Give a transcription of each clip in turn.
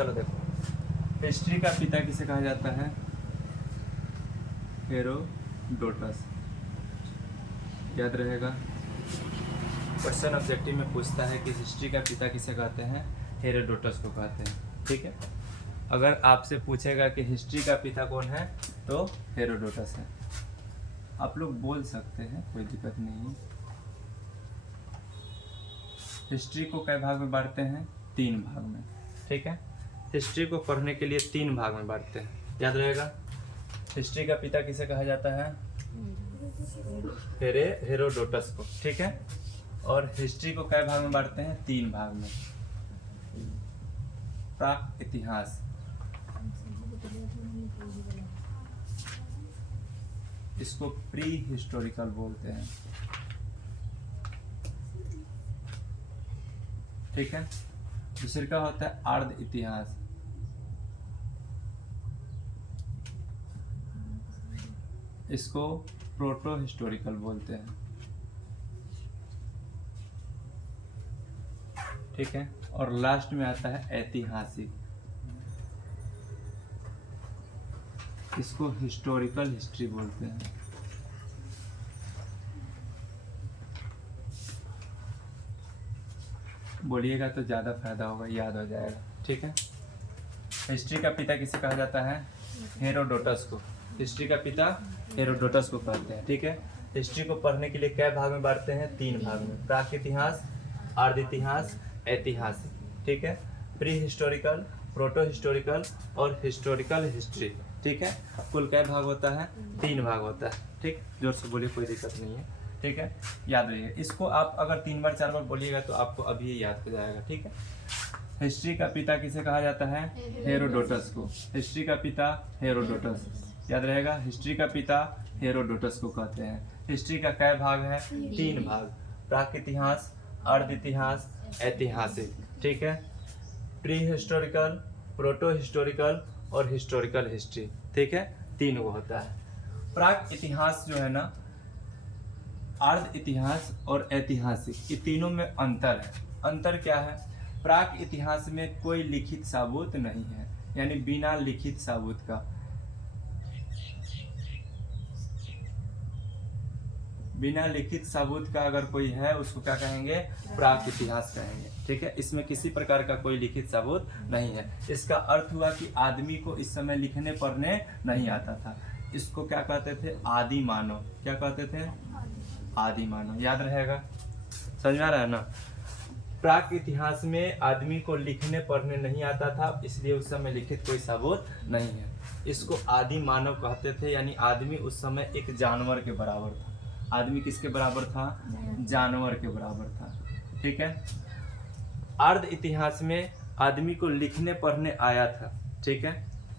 चलो देखो, हिस्ट्री का पिता किसे कहा जाता है? हेरोडोटस। याद रहेगा, क्वेश्चन ऑब्जेक्टिव में पूछता है कि हिस्ट्री का पिता किसे कहते हैं? हेरोडोटस को कहते हैं। ठीक है, अगर आपसे पूछेगा कि हिस्ट्री का पिता कौन है तो हेरोडोटस है। आप लोग बोल सकते हैं, कोई दिक्कत नहीं है। हिस्ट्री को कई भाग में बांटते हैं? 3 भाग में। ठीक है, हिस्ट्री को पढ़ने के लिए 3 भाग में बांटते हैं। याद रहेगा, हिस्ट्री का पिता किसे कहा जाता है? हेरोडोटस को। ठीक है, और हिस्ट्री को कई भाग में बांटते हैं? 3 भाग में। प्राक इतिहास, इसको प्री हिस्टोरिकल बोलते हैं। ठीक है, दूसरे का होता है अर्ध इतिहास, इसको प्रोटो हिस्टोरिकल बोलते हैं। ठीक है, और लास्ट में आता है ऐतिहासिक, इसको हिस्टोरिकल हिस्ट्री बोलते हैं। बोलिएगा तो ज़्यादा फायदा होगा, याद हो जाएगा। ठीक है, हिस्ट्री का पिता किसे कहा जाता है? हेरोडोटस को। हिस्ट्री का पिता हेरोडोटस को कहते हैं। ठीक है, हिस्ट्री को पढ़ने के लिए कई भाग में बांटते हैं? 3 भाग में। प्राक इतिहास, अर्ध इतिहास, ऐतिहासिक। ठीक है, प्री हिस्टोरिकल, प्रोटो हिस्टोरिकल और हिस्टोरिकल हिस्ट्री। ठीक है, कुल कई भाग होता है? 3 भाग होता है। ठीक, जोर से बोलिए, कोई दिक्कत नहीं है। ठीक है, याद रहिए, इसको आप अगर 3 बार 4 बार बोलिएगा तो आपको अभी याद हो जाएगा। ठीक है, हिस्ट्री का पिता किसे कहा जाता है? हेरोडोटस को। हिस्ट्री का पिता हेरोडोटस, याद रहेगा, हिस्ट्री का पिता हेरोडोटस को कहते हैं। हिस्ट्री का कई भाग है? 3 भाग। प्राक इतिहास, अर्ध इतिहास, ऐतिहासिक। ठीक है, प्री हिस्टोरिकल, प्रोटो हिस्टोरिकल और हिस्टोरिकल हिस्ट्री। ठीक है, 3 वो होता है। प्राक इतिहास जो है ना, अर्ध इतिहास और ऐतिहासिक, ये तीनों में अंतर है। अंतर क्या है? प्राक इतिहास में कोई लिखित सबूत नहीं है, यानी बिना लिखित सबूत का, बिना लिखित सबूत का अगर कोई है उसको क्या कहेंगे? प्राक इतिहास कहेंगे। ठीक है, इसमें किसी प्रकार का कोई लिखित सबूत नहीं है। इसका अर्थ हुआ कि आदमी को इस समय लिखने पढ़ने नहीं आता था। इसको क्या कहते थे? आदि मानव। क्या कहते थे? आदि मानव। याद रहेगा, समझ में आ रहा है ना? प्राक इतिहास में आदमी को लिखने पढ़ने नहीं आता था, इसलिए उस समय लिखित कोई सबूत नहीं है। इसको आदि मानव कहते थे, यानी आदमी उस समय एक जानवर के बराबर था। आदमी किसके बराबर था? जानवर के बराबर था। ठीक है, अर्ध इतिहास में आदमी को लिखने पढ़ने आया था। ठीक है,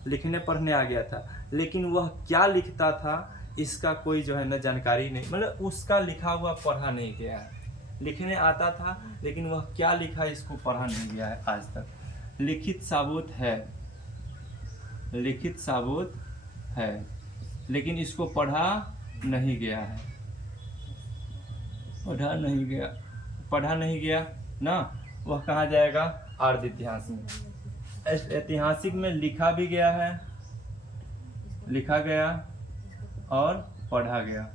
लिखने पढ़ने आ गया था, लेकिन वह क्या लिखता था इसका कोई जो है ना जानकारी नहीं, मतलब उसका लिखा हुआ पढ़ा नहीं गया है। लिखने आता था लेकिन वह क्या लिखा इसको पढ़ा नहीं गया है आज तक। लिखित सबूत है, लिखित सबूत है, लेकिन इसको पढ़ा नहीं गया है। पढ़ा नहीं गया, पढ़ा नहीं गया ना, वह कहाँ जाएगा? अर्ध इतिहास में। ऐतिहासिक में लिखा भी गया है, लिखा गया और पढ़ा गया।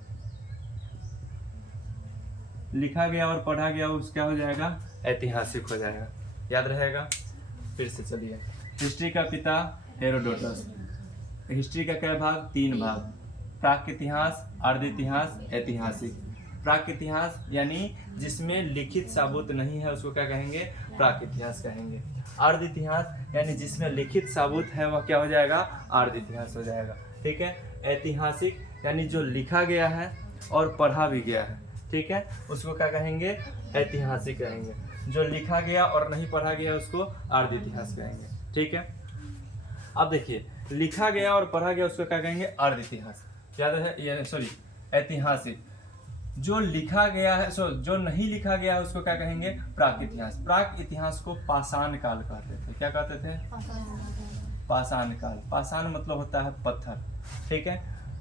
लिखा गया और पढ़ा गया, उस क्या हो जाएगा? ऐतिहासिक हो जाएगा। याद रहेगा, फिर से चलिए। हिस्ट्री का पिता हेरोडोटस। हिस्ट्री का क्या भाग? 3 भाग। प्राक इतिहास, अर्ध इतिहास, ऐतिहासिक। प्राक इतिहास यानी जिसमें लिखित सबूत नहीं है उसको क्या कहेंगे? प्राक इतिहास कहेंगे। अर्ध इतिहास यानी जिसमें लिखित सबूत है वह क्या हो जाएगा? अर्ध इतिहास हो जाएगा। ठीक है, ऐतिहासिक यानी जो लिखा गया है और पढ़ा भी गया है। ठीक है, उसको क्या कहेंगे? ऐतिहासिक कहेंगे। जो लिखा गया और नहीं पढ़ा गया उसको अर्ध इतिहास कहेंगे। ठीक है, अब देखिए, लिखा गया और पढ़ा गया उसको क्या कहेंगे? अर्ध इतिहास। याद है, ये सॉरी ऐतिहासिक। जो लिखा गया है, जो नहीं लिखा गया है उसको क्या कहेंगे? प्राक इतिहास। प्राक इतिहास को पाषाण काल कहते थे। क्या कहते थे? पाषाण काल। पाषाण मतलब होता है पत्थर। ठीक है,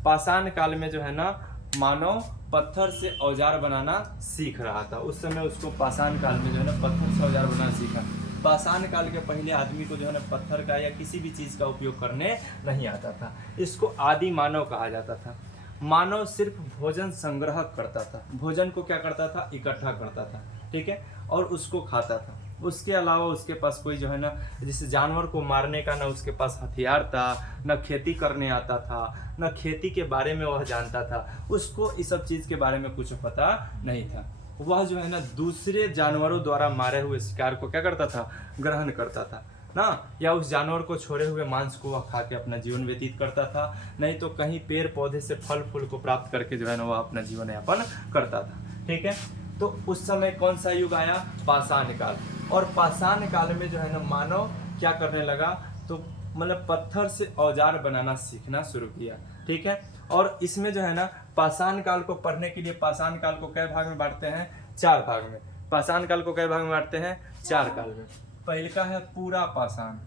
पाषाण काल में जो है ना मानव पत्थर से औजार बनाना सीख रहा था। उस समय उसको पाषाण काल में जो है ना पत्थर से औजार बनाना सीखा। पाषाण काल के पहले आदमी को जो है ना पत्थर का या किसी भी चीज़ का उपयोग करने नहीं आता था। इसको आदि मानव कहा जाता था। मानव सिर्फ भोजन संग्रह करता था, भोजन को क्या करता था, इकट्ठा करता था, ठीक है, और उसको खाता था। उसके अलावा उसके पास कोई जो है ना, जैसे जानवर को मारने का ना उसके पास हथियार था, न खेती करने आता था, न खेती के बारे में वह जानता था, उसको इस सब चीज़ के बारे में कुछ पता नहीं था। वह जो है ना दूसरे जानवरों द्वारा मारे हुए शिकार को क्या करता था, ग्रहण करता था ना, या उस जानवर को छोड़े हुए मांस को वह खा के अपना जीवन व्यतीत करता था, नहीं तो कहीं पेड़ पौधे से फल फूल को प्राप्त करके जो है ना वह अपना जीवन यापन करता था, ठीक है। तो उस समय कौन सा युग आया, पाषाण काल। और पाषाण काल में जो है ना मानव क्या करने लगा, तो मतलब पत्थर से औजार बनाना सीखना शुरू किया, ठीक है। और इसमें जो है ना पाषाण काल को पढ़ने के लिए पाषाण काल को कई भाग में बांटते हैं, 4 भाग में। पाषाण काल को कई भाग में बांटते हैं, 4 काल में। पहला है पूरा पाषाण।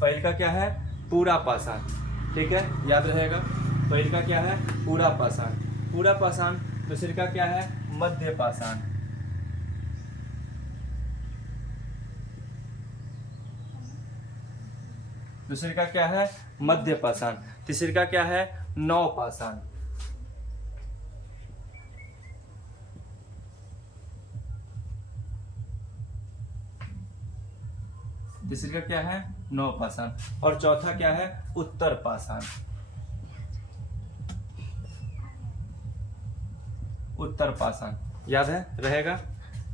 पहला क्या है, पूरा पाषाण, ठीक है, याद रहेगा। पहला क्या है, पूरा पाषाण, पूरा पाषाण। दूसरे का क्या है, मध्य पाषाण। दूसरे का क्या है, मध्य पाषाण। तीसरे का क्या है, नव पाषाण। तीसरे का क्या है, नव पाषाण। और चौथा क्या है, उत्तर पाषाण। उत्तर पाषाण याद है, रहेगा,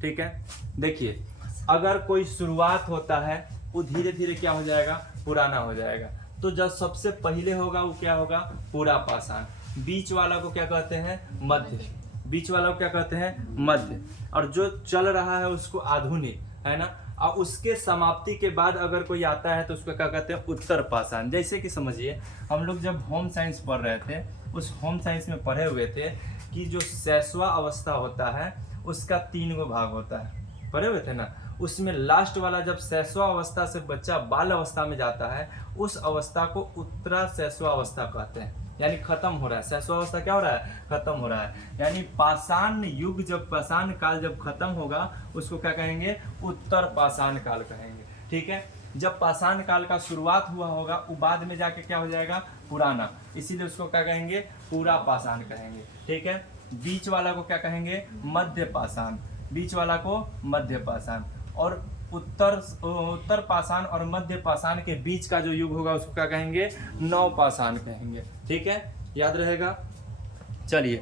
ठीक है। देखिए अगर कोई शुरुआत होता है वो धीरे धीरे क्या हो जाएगा, पुराना हो जाएगा। तो जब सबसे पहले होगा वो क्या होगा, पूरा पाषाण। बीच वाला को क्या कहते हैं, मध्य। बीच वाला को क्या कहते हैं, मध्य। और जो चल रहा है उसको आधुनिक, है ना। और उसके समाप्ति के बाद अगर कोई आता है तो उसको क्या कहते हैं, उत्तर पाषाण। जैसे कि समझिए हम लोग जब होम साइंस पढ़ रहे थे, उस होम साइंस में पढ़े हुए थे कि जो शैशवा अवस्था होता है उसका 3 गो भाग होता है, पढ़े हुए थे ना। उसमें लास्ट वाला जब शैशवा अवस्था से बच्चा बाल अवस्था में जाता है, उस अवस्था को उत्तरा शैशवा अवस्था कहते हैं, यानी खत्म हो रहा है। शैशवा अवस्था क्या हो रहा है, खत्म हो रहा है। यानी पाषाण युग, जब पाषाण काल जब खत्म होगा उसको क्या कहेंगे, उत्तर पाषाण काल कहेंगे, ठीक है। जब पाषाण काल का शुरुआत हुआ होगा वो बाद में जाके क्या हो जाएगा, पुराना, इसीलिए उसको क्या कहेंगे, पूरा पाषाण कहेंगे, ठीक है। बीच वाला को क्या कहेंगे, मध्य पाषाण। बीच वाला को मध्य पाषाण। और उत्तर पाषाण और मध्य पाषाण के बीच का जो युग होगा उसको क्या कहेंगे, नव पाषाण कहेंगे, ठीक है, याद रहेगा। चलिए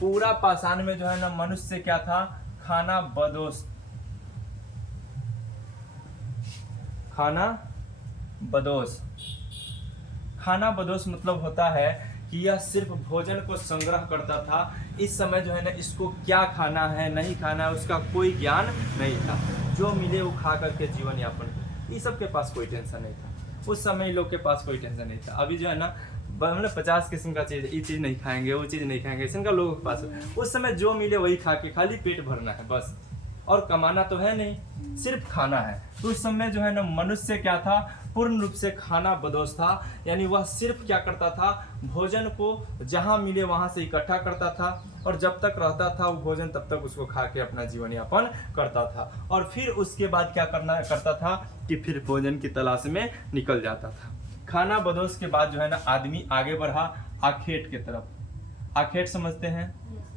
पूरा पाषाण में जो है ना मनुष्य क्या था, खाना बदोश। खाना बदोश, खाना बदोश मतलब होता है कि यह सिर्फ भोजन को संग्रह करता था। इस समय जो है ना इसको क्या खाना है नहीं खाना है उसका कोई ज्ञान नहीं था, जो मिले वो खा करके जीवन यापन, ये सब के पास कोई टेंशन नहीं था। उस समय लोग के पास कोई टेंशन नहीं था। अभी जो है ना मतलब 50 किस्म का चीज़, ये चीज़ नहीं खाएंगे, वो चीज़ नहीं खाएंगे, इनका लोगों के पास उस समय जो मिले वही खा के खाली पेट भरना है बस, और कमाना तो है नहीं, सिर्फ खाना है। तो उस समय जो है ना मनुष्य क्या था, पूर्ण रूप से खाना बदोश था। यानी वह सिर्फ क्या करता था, भोजन को जहाँ मिले वहाँ से इकट्ठा करता था, और जब तक रहता था वो भोजन तब तक उसको खा के अपना जीवन यापन करता था। और फिर उसके बाद क्या करता था कि फिर भोजन की तलाश में निकल जाता था। खाना बदोश के बाद जो है ना आदमी आगे बढ़ा आखेट की तरफ। आखेट समझते हैं,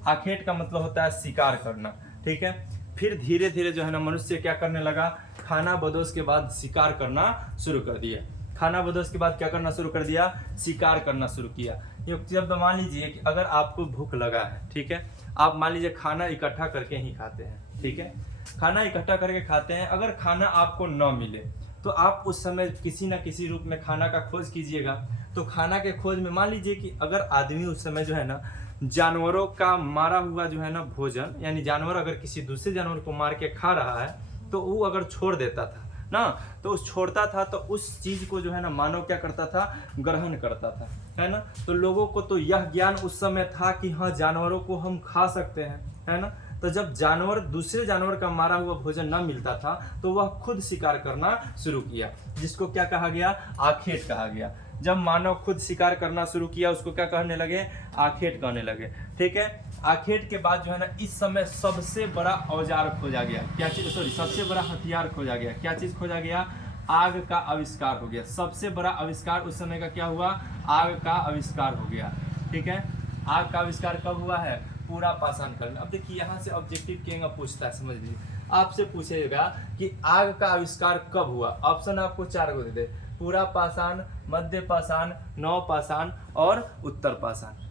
आखेट का मतलब होता है शिकार करना, ठीक है। फिर धीरे धीरे जो है ना मनुष्य क्या करने लगा, खाना बदोश के बाद शिकार करना शुरू कर दिया। खाना बदोश के बाद क्या करना शुरू कर दिया, शिकार करना शुरू किया। ये जब मान लीजिए कि अगर आपको भूख लगा है, ठीक है, आप मान लीजिए खाना इकट्ठा करके ही खाते हैं, ठीक है, खाना इकट्ठा करके खाते हैं। अगर खाना आपको न मिले तो आप उस समय किसी न किसी रूप में खाना का खोज कीजिएगा। तो खाना के खोज में मान लीजिए कि अगर आदमी उस समय जो है ना जानवरों का मारा हुआ जो है ना भोजन, यानी जानवर अगर किसी दूसरे जानवर को मार के खा रहा है तो वो अगर छोड़ देता था ना, तो उस छोड़ता था तो उस चीज को जो है ना मानव क्या करता था, ग्रहण करता था, है ना। तो लोगों को तो यह ज्ञान उस समय था कि हाँ जानवरों को हम खा सकते हैं, है ना। तो जब जानवर दूसरे जानवर का मारा हुआ भोजन न मिलता था तो वह खुद शिकार करना शुरू किया, जिसको क्या कहा गया, आखेट कहा गया। जब मानव खुद शिकार करना शुरू किया उसको क्या कहने लगे, आखेट कहने लगे, ठीक है। आखेट के बाद जो है ना इस समय सबसे बड़ा औजार खोजा गया, क्या चीज, सॉरी, सबसे बड़ा हथियार खोजा गया। क्या चीज खोजा गया? आग का आविष्कार हो गया। सबसे बड़ा आविष्कार उस समय का क्या हुआ? आग का आविष्कार हो गया। ठीक है, आग का आविष्कार कब हुआ है? पूरा पाषाण काल में। अब देखिए यहाँ से ऑब्जेक्टिव केंगा पूछता है, समझ लीजिए, आपसे पूछेगा कि आग का आविष्कार कब हुआ। ऑप्शन आपको 4 को दे दे, पूरा पाषाण, मध्य पाषाण, नव पाषाण और उत्तर पाषाण।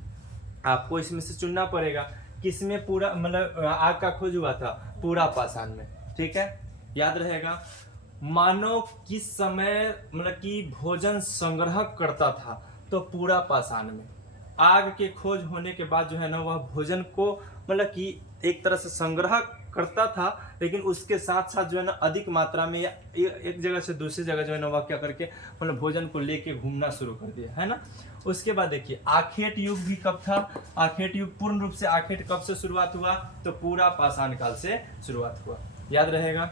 आपको इसमें से चुनना पड़ेगा किसमें पूरा मतलब आग का खोज हुआ था? पूरा पाषाण में। ठीक है, याद रहेगा। मानव किस समय मतलब कि भोजन संग्रह करता था? तो पूरा पाषाण में। आग के खोज होने के बाद जो है ना वह भोजन को मतलब कि एक तरह से संग्रह करता था, लेकिन उसके साथ साथ जो है ना अधिक मात्रा में या एक जगह से दूसरी जगह जो है ना वह क्या करके मतलब भोजन को लेके घूमना शुरू कर दिया, है ना। उसके बाद देखिए आखेट युग भी कब था? आखेट युग पूर्ण रूप से आखेट कब से शुरुआत हुआ? तो पूरा पाषाण काल से शुरुआत हुआ। याद रहेगा,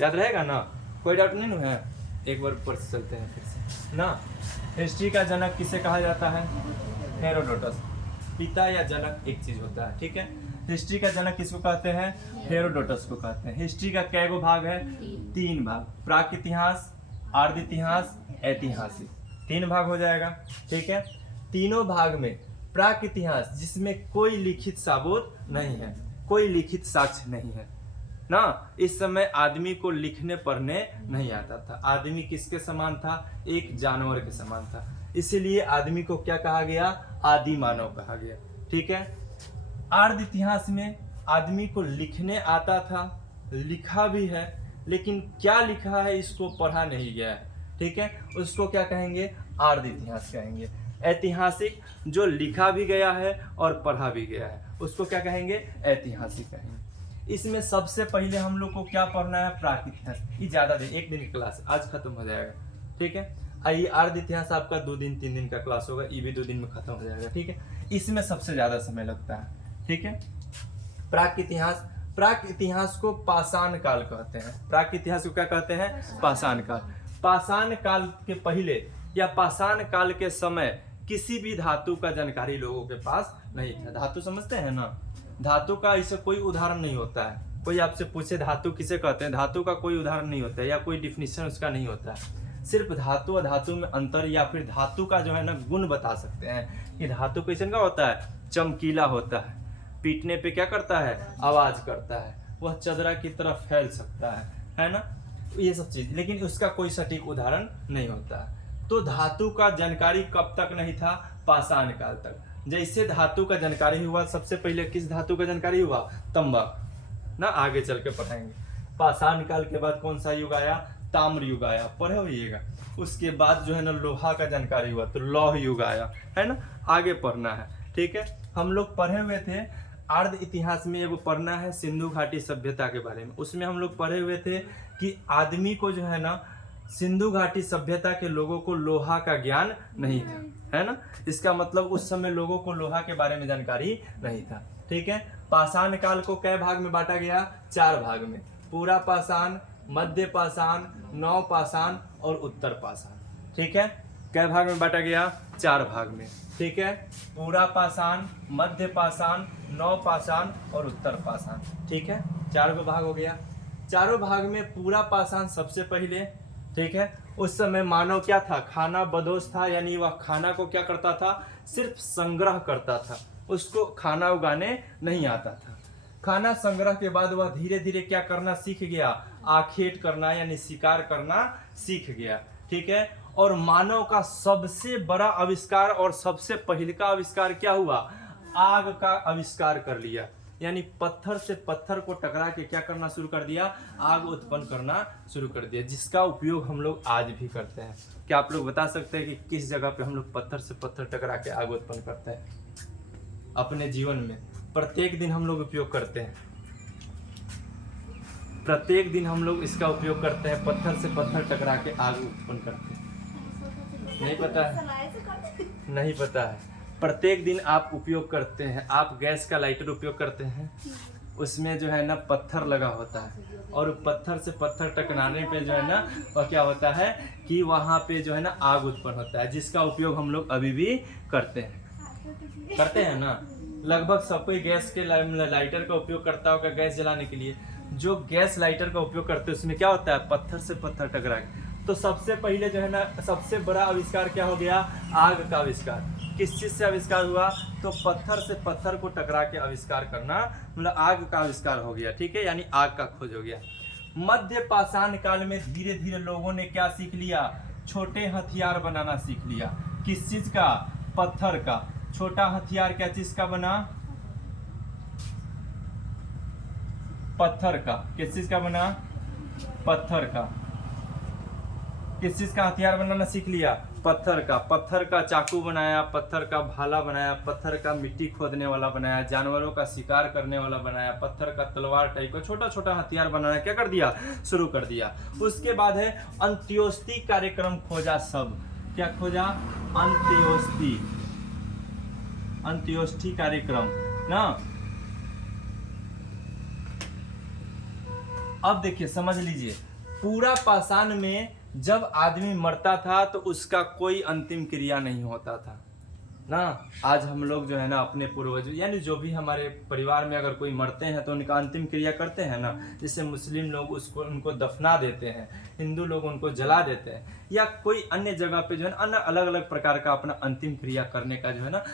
याद रहेगा ना, कोई डाउट नहीं है। एक बार ऊपर से चलते हैं फिर से ना। हिस्ट्री का जनक किसे कहा जाता है? हेरोडोटस। पिता या जनक एक चीज होता है, ठीक है। हिस्ट्री का जनक किसको कहते हैं? हेरोडोटस को कहते हैं। हिस्ट्री का कै गो भाग है? 3 भाग, प्राक इतिहास, आर्य इतिहास, ऐतिहासिक, 3 भाग हो जाएगा। ठीक है, तीनों भाग में प्राक इतिहास जिसमें कोई लिखित सबूत नहीं है, कोई लिखित साक्ष्य नहीं है ना। इस समय आदमी को लिखने पढ़ने नहीं आता था। आदमी किसके समान था? एक जानवर के समान था। इसीलिए आदमी को क्या कहा गया? आदि मानव कहा गया। ठीक है, आर्य इतिहास में आदमी को लिखने आता था, लिखा भी है, लेकिन क्या लिखा है इसको पढ़ा नहीं गया है। ठीक है, उसको क्या कहेंगे? आर्य इतिहास कहेंगे। ऐतिहासिक जो लिखा भी गया है और पढ़ा भी गया है उसको क्या कहेंगे? ऐतिहासिक कहेंगे। इसमें सबसे पहले हम लोग को क्या पढ़ना है? प्राक इतिहास। ये ज्यादा दिन, 1 दिन की क्लास आज खत्म हो जाएगा। ठीक है, आइए आर्य इतिहास आपका 2 दिन 3 दिन का क्लास होगा, ये भी 2 दिन में खत्म हो जाएगा। ठीक है, इसमें सबसे ज्यादा समय लगता है। ठीक है, प्राक इतिहास, प्राक इतिहास को पाषाण काल कहते हैं। प्राक इतिहास को क्या कहते हैं? पाषाण काल। पाषाण काल के पहले या पाषाण काल के समय किसी भी धातु का जानकारी लोगों के पास नहीं था। धातु समझते हैं ना, धातु का ऐसे कोई उदाहरण नहीं होता है। कोई आपसे पूछे धातु किसे कहते हैं, धातु का कोई उदाहरण नहीं होता है या कोई डिफिनीशन उसका नहीं होता है। सिर्फ धातु और धातु में अंतर या फिर धातु का जो है ना गुण बता सकते हैं कि धातु कैसन का होता है? चमकीला होता है, पीटने पे क्या करता है? आवाज करता है, वह चदरा की तरफ फैल सकता है ना, ये सब चीज। लेकिन उसका कोई सटीक उदाहरण नहीं होता है। तो धातु का जानकारी कब तक नहीं था? पाषाण काल तक। जैसे धातु का जानकारी हुआ, सबसे पहले किस धातु का जानकारी हुआ? तंबाकू ना, आगे चल के पढ़ाएंगे। पाषाण काल के बाद कौन सा युग आया? ताम्र युग आया, पढ़े होइएगा। उसके बाद जो है ना लोहा का जानकारी हुआ तो लौह युग आया, है ना, आगे पढ़ना है। ठीक है, हम लोग पढ़े हुए थे आर्य इतिहास में, एगो पढ़ना है सिंधु घाटी सभ्यता के बारे में। उसमें हम लोग पढ़े हुए थे कि आदमी को जो है ना सिंधु घाटी सभ्यता के लोगों को लोहा का ज्ञान नहीं था, है ना। इसका मतलब उस समय लोगों को लोहा के बारे में जानकारी नहीं था। ठीक है, पाषाण काल को कै भाग में बांटा गया? 4 भाग में, पूरा पाषाण, मध्य पाषाण, नव पाषाण और उत्तर पाषाण। ठीक है, कै भाग में बांटा गया? 4 भाग में। ठीक है, पूरा पाषाण, मध्य पाषाण, नव पाषाण और उत्तर पाषाण। ठीक है, 4 गो भाग हो गया। चारों भाग में पूरा पाषाण सबसे पहले। ठीक है, उस समय मानव क्या था? खाना बदोश था, यानी वह खाना को क्या करता था? सिर्फ संग्रह करता था, उसको खाना उगाने नहीं आता था। खाना संग्रह के बाद वह धीरे धीरे क्या करना सीख गया? आखेट करना यानी शिकार करना सीख गया। ठीक है, और मानव का सबसे बड़ा आविष्कार और सबसे पहले का आविष्कार क्या हुआ? आग का आविष्कार कर लिया, यानी पत्थर से पत्थर को टकरा के क्या करना शुरू कर दिया? आग उत्पन्न करना शुरू कर दिया, जिसका उपयोग हम लोग आज भी करते हैं। क्या आप लोग बता सकते हैं कि किस जगह पे हम लोग पत्थर से पत्थर टकरा के आग उत्पन्न करते हैं? अपने जीवन में प्रत्येक दिन हम लोग उपयोग करते हैं, प्रत्येक दिन हम लोग इसका उपयोग करते हैं, पत्थर से पत्थर टकरा के आग उत्पन्न करते हैं। नहीं पता है? नहीं पता है? प्रत्येक दिन आप उपयोग करते हैं, आप गैस का लाइटर उपयोग करते हैं, उसमें जो है ना पत्थर लगा होता है और पत्थर से पत्थर टकराने पे जो है ना वह क्या होता है कि वहाँ पे जो है ना आग उत्पन्न होता है, जिसका उपयोग हम लोग अभी भी करते हैं ना। लगभग सब कोई गैस के लाइटर का उपयोग करता होगा गैस जलाने के लिए। जो गैस लाइटर का उपयोग करते हैं उसमें क्या होता है, पत्थर से पत्थर टकरा के। तो सबसे पहले जो है ना, सबसे बड़ा आविष्कार क्या हो गया, आग का आविष्कार। किस चीज से आविष्कार हुआ, तो पत्थर से पत्थर को टकरा के आविष्कार करना, मतलब आग का आविष्कार हो गया, ठीक है, यानी आग का खोज हो गया। मध्य पाषाण काल में धीरे धीरे लोगों ने क्या सीख लिया, छोटे हथियार बनाना सीख लिया। किस चीज का, पत्थर का। छोटा हथियार क्या चीज का बना, पत्थर का। किस चीज का बना, पत्थर का। किस चीज का हथियार बनाना सीख लिया, पत्थर का। पत्थर का चाकू बनाया, पत्थर का भाला बनाया, पत्थर का मिट्टी खोदने वाला बनाया, जानवरों का शिकार करने वाला बनाया, पत्थर का तलवार टाइप का छोटा छोटा हथियार बनाना क्या कर दिया, शुरू कर दिया। उसके बाद है अंत्योष्टि कार्यक्रम खोजा। सब क्या खोजा, अंत्योष्टि, अंत्योष्टि कार्यक्रम ना। अब देखिए समझ लीजिए, पूरा पाषाण में जब आदमी मरता था तो उसका कोई अंतिम क्रिया नहीं होता था ना। आज हम लोग जो है ना अपने पूर्वज, यानी जो भी हमारे परिवार में अगर कोई मरते हैं तो उनका अंतिम क्रिया करते हैं ना। जैसे मुस्लिम लोग उसको उनको दफना देते हैं, हिंदू लोग उनको जला देते हैं, या कोई अन्य जगह पे जो है ना अलग अलग प्रकार का अपना अंतिम क्रिया करने का जो है ना।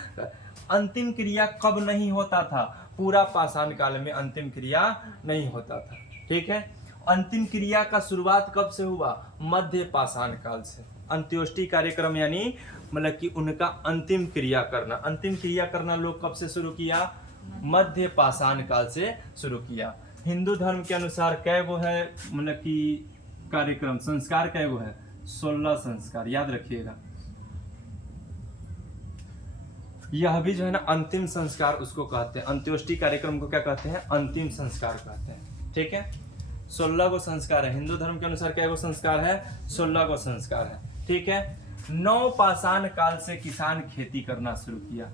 अंतिम क्रिया कब नहीं होता था, पूरा पाषाण काल में अंतिम क्रिया नहीं होता था, ठीक है। अंतिम क्रिया का शुरुआत कब से हुआ, मध्य पाषाण काल से। अंत्योष्टि कार्यक्रम यानी मतलब कि उनका अंतिम क्रिया करना। अंतिम क्रिया करना लोग कब से शुरू किया, मध्य पाषाण काल से शुरू किया। हिंदू धर्म के अनुसार कै गो है, मतलब कि कार्यक्रम, संस्कार कै गो है, 16 संस्कार, याद रखिएगा। यह भी जो है ना अंतिम संस्कार उसको कहते हैं। अंत्योष्टि कार्यक्रम को क्या कहते हैं, अंतिम संस्कार कहते हैं, ठीक है। 16 गो संस्कार है। हिंदू धर्म के अनुसार क्या गो संस्कार है, 16 गो संस्कार है, ठीक है। नौ पाषाण काल से किसान खेती करना शुरू किया।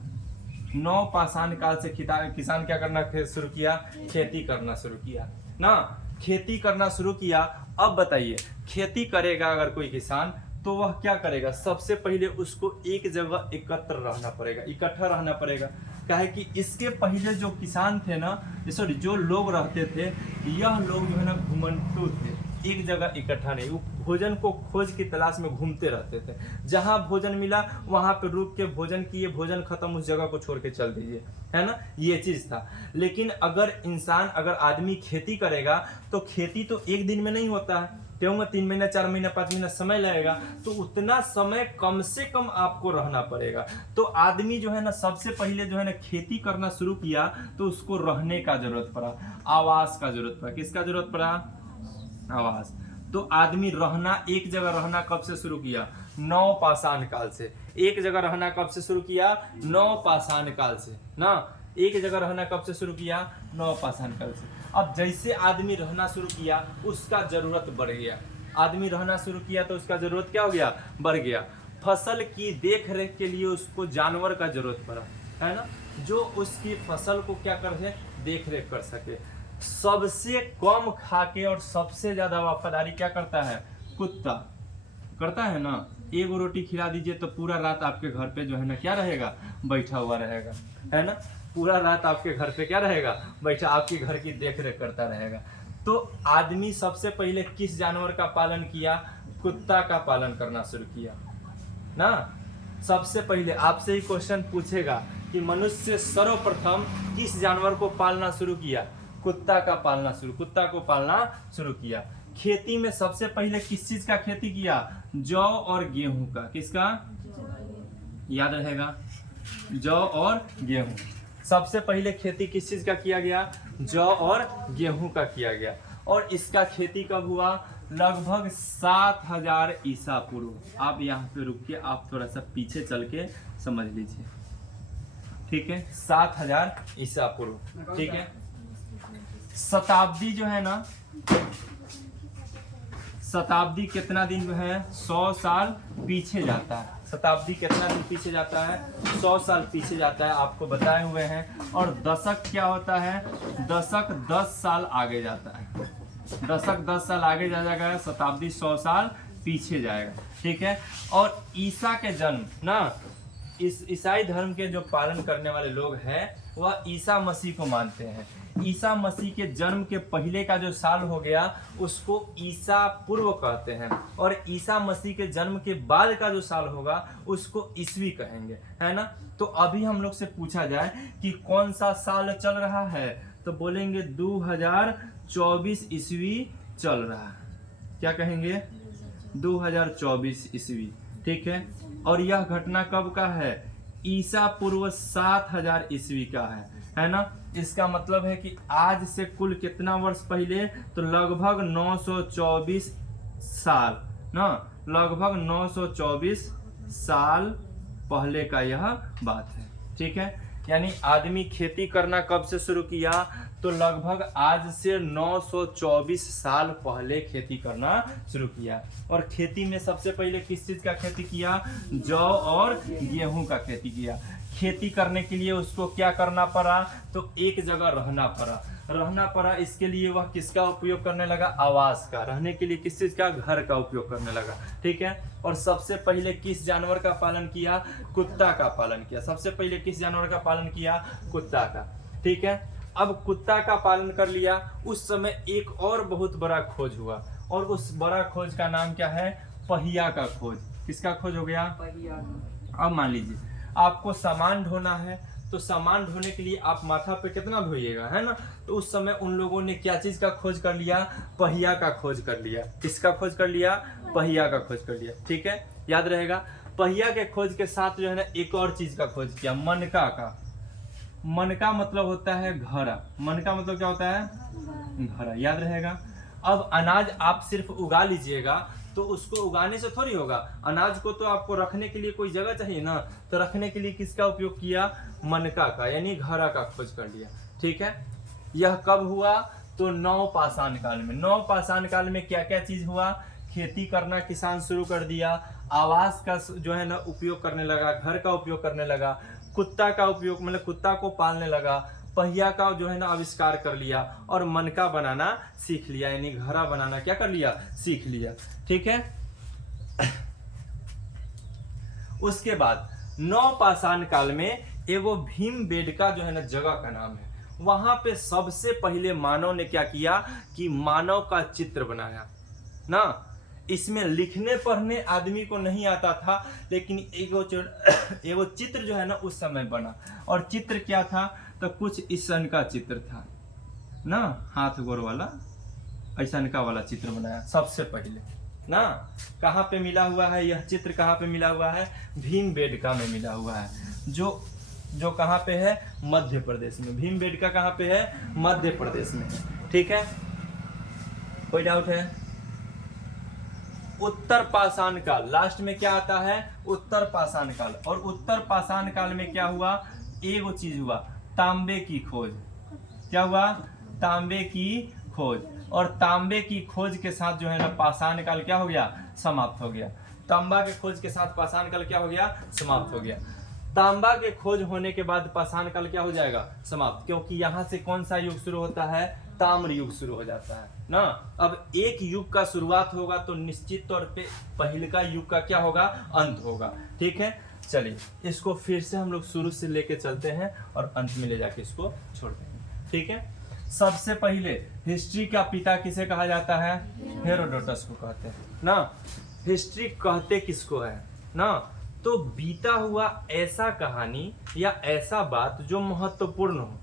नौ पाषाण काल से किसान क्या करना शुरू किया, खेती करना शुरू किया ना। खेती करना शुरू किया। अब बताइए, खेती करेगा अगर कोई किसान तो वह क्या करेगा, सबसे पहले उसको एक जगह एकत्र रहना पड़ेगा, इकट्ठा रहना पड़ेगा। काहे कि इसके पहले जो किसान थे ना, सॉरी जो लोग रहते थे, यह लोग जो है ना घुमंतु थे, एक जगह इकट्ठा नहीं। वो भोजन को खोज की तलाश में घूमते रहते थे। जहां भोजन मिला वहां पे रुक के भोजन किए, भोजन खत्म, उस जगह को छोड़ के चल दीजिए, है ना, ये चीज था। लेकिन अगर इंसान, अगर आदमी खेती करेगा तो खेती तो एक दिन में नहीं होता है, क्योंकि 3 महीना 4 महीना 5 महीना समय लगेगा। तो उतना समय कम से कम आपको रहना पड़ेगा। तो आदमी जो है ना सबसे पहले जो है ना खेती करना शुरू किया तो उसको रहने का जरूरत पड़ा, आवास का जरूरत पड़ा। किसका जरूरत पड़ा, आवास। तो आदमी रहना, एक जगह रहना कब से शुरू किया, 9 पाषाण काल से। एक जगह रहना कब से शुरू किया, 9 पाषाण काल से ना। एक जगह रहना कब से शुरू किया, 9 पाषाण काल से। अब जैसे आदमी रहना शुरू किया उसका जरूरत बढ़ गया। आदमी रहना शुरू किया तो उसका जरूरत क्या हो गया, बढ़ गया। फसल की देख रेख के लिए उसको जानवर का जरूरत पड़ा, है ना, जो उसकी फसल को क्या कर सके, देख रेख कर सके। सबसे कम खाके और सबसे ज्यादा वफादारी क्या करता है, कुत्ता करता है ना। एक रोटी खिला दीजिए तो पूरा रात आपके घर पे जो है ना क्या रहेगा, बैठा हुआ रहेगा, है ना। पूरा रात आपके घर पे क्या रहेगा, बैठा, आपके घर की देख रेख करता रहेगा। तो आदमी सबसे पहले किस जानवर का पालन किया, कुत्ता का पालन करना शुरू किया ना। सबसे पहले आपसे ही क्वेश्चन पूछेगा कि मनुष्य सर्वप्रथम किस जानवर को पालना शुरू किया, कुत्ता का पालना शुरू किया। खेती में सबसे पहले किस चीज का खेती किया, जौ और गेहूं का। किसका, याद रहेगा, जौ और गेहूं। सबसे पहले खेती किस चीज का किया गया, जौ और गेहूं का किया गया। और इसका खेती कब हुआ, लगभग 7000 ईसा पूर्व। आप यहाँ पे रुकिए, आप थोड़ा सा पीछे चल के समझ लीजिए, ठीक है। 7000 ईसा पूर्व, ठीक है। शताब्दी जो है ना, शताब्दी कितना दिन जो है, 100 साल पीछे जाता है। शताब्दी कितना दिन पीछे जाता है, 100 साल पीछे जाता है, आपको बताए हुए हैं। और दशक क्या होता है, दशक 10 साल आगे जाता है। दशक 10 साल आगे जाएगा, शताब्दी 100 साल पीछे जाएगा, ठीक है। और ईसा के जन्म ना, इस ईसाई धर्म के जो पालन करने वाले लोग हैं वह ईसा मसीह को मानते हैं। ईसा मसीह के जन्म के पहले का जो साल हो गया उसको ईसा पूर्व कहते हैं, और ईसा मसीह के जन्म के बाद का जो साल होगा उसको ईस्वी कहेंगे, है ना। तो अभी हम लोग से पूछा जाए कि कौन सा साल चल रहा है, तो बोलेंगे 2024 ईस्वी चल रहा है। क्या कहेंगे? 2024 ईस्वी, ठीक है। और यह घटना कब का है? ईसा पूर्व 7000 ईस्वी का है ना। इसका मतलब है कि आज से कुल कितना वर्ष पहले, तो लगभग 924 साल ना, लगभग 924 साल पहले का यह बात है, ठीक है। यानी आदमी खेती करना कब से शुरू किया, तो लगभग आज से 924 साल पहले खेती करना शुरू किया। और खेती में सबसे पहले किस चीज का खेती किया? जौ और गेहूं का खेती किया। खेती करने के लिए उसको क्या करना पड़ा, तो एक जगह रहना पड़ा। इसके लिए वह किसका उपयोग करने लगा? आवास का। रहने के लिए किस चीज का? घर का उपयोग करने लगा, ठीक है। और सबसे पहले किस जानवर का पालन किया? कुत्ता का पालन किया। सबसे पहले किस जानवर का पालन किया? कुत्ता का, ठीक है। अब कुत्ता का पालन कर लिया, उस समय एक और बहुत बड़ा खोज हुआ, और उस बड़ा खोज का नाम क्या है? पहिया का खोज। किसका खोज हो गया? पहिया। अब मान लीजिए आपको सामान ढोना है, तो सामान ढोने के लिए आप माथा पे कितना धोइएगा, है ना। तो उस समय उन लोगों ने क्या चीज का खोज कर लिया? पहिया का खोज कर लिया। किसका खोज कर लिया? पहिया का खोज कर लिया, ठीक है। याद रहेगा। पहिया के खोज के साथ जो है ना एक और चीज का खोज किया, मनका का। मनका मतलब होता है घड़ा। मनका मतलब क्या होता है? घड़ा। याद रहेगा। अब अनाज आप सिर्फ उगा लीजिएगा तो उसको उगाने से थोड़ी होगा, अनाज को तो आपको रखने के लिए कोई जगह चाहिए ना। तो रखने के लिए किसका उपयोग किया? मनका का, यानी घड़ा का खोज कर लिया, ठीक है। यह कब हुआ? तो नवपाषाण काल में। नवपाषाण काल में क्या क्या चीज हुआ? खेती करना किसान शुरू कर दिया, आवास का जो है ना उपयोग करने लगा, घर का उपयोग करने लगा, कुत्ता का उपयोग मतलब कुत्ता को पालने लगा, पहिया का जो है ना आविष्कार कर लिया, और मनका बनाना सीख लिया, यानी घड़ा बनाना क्या कर लिया? सीख लिया, ठीक है। उसके बाद नवपाषाण काल में एगो भीमबेटका जो है ना जगह का नाम है, वहां पे सबसे पहले मानव ने क्या किया कि मानव का चित्र बनाया ना। इसमें लिखने पढ़ने आदमी को नहीं आता था, लेकिन एगो चित्र जो है ना उस समय बना। और चित्र क्या था? तो कुछ ईसन का चित्र था ना, हाथ गोर वाला ऐसा का वाला चित्र बनाया सबसे पहले ना। कहाँ पे मिला हुआ है यह चित्र? कहाँ पे मिला हुआ है? भीमबेटका में मिला हुआ है, जो कहाँ पे है? मध्य प्रदेश में। भीमबेटका कहाँ पे है? मध्य प्रदेश में है, ठीक है। कोई डाउट है? उत्तर पाषाण काल, लास्ट में क्या आता है? उत्तर पाषाण काल। और उत्तर पाषाण काल में क्या हुआ? एगो चीज हुआ, तांबे की खोज। क्या हुआ? तांबे की खोज। और तांबे की खोज के साथ जो है ना पाषाण काल क्या हो गया? समाप्त हो गया। तांबा के खोज के साथ पाषाण काल क्या हो गया? समाप्त हो गया। तांबा के खोज होने के बाद पाषाण काल क्या हो जाएगा? समाप्त। क्योंकि यहाँ से कौन सा युग शुरू होता है? ताम्र युग शुरू हो जाता है ना। अब एक युग का शुरुआत होगा तो निश्चित तौर पे पहले का युग का क्या होगा? अंत होगा, ठीक है। चलिए इसको फिर से हम लोग शुरू से लेके चलते हैं और अंत में ले जाके इसको छोड़ देंगे, ठीक है। सबसे पहले हिस्ट्री का पिता किसे कहा जाता है? हेरोडोटस को कहते हैं ना। हिस्ट्री कहते किसको है ना? तो बीता हुआ ऐसा कहानी या ऐसा बात जो महत्वपूर्ण हो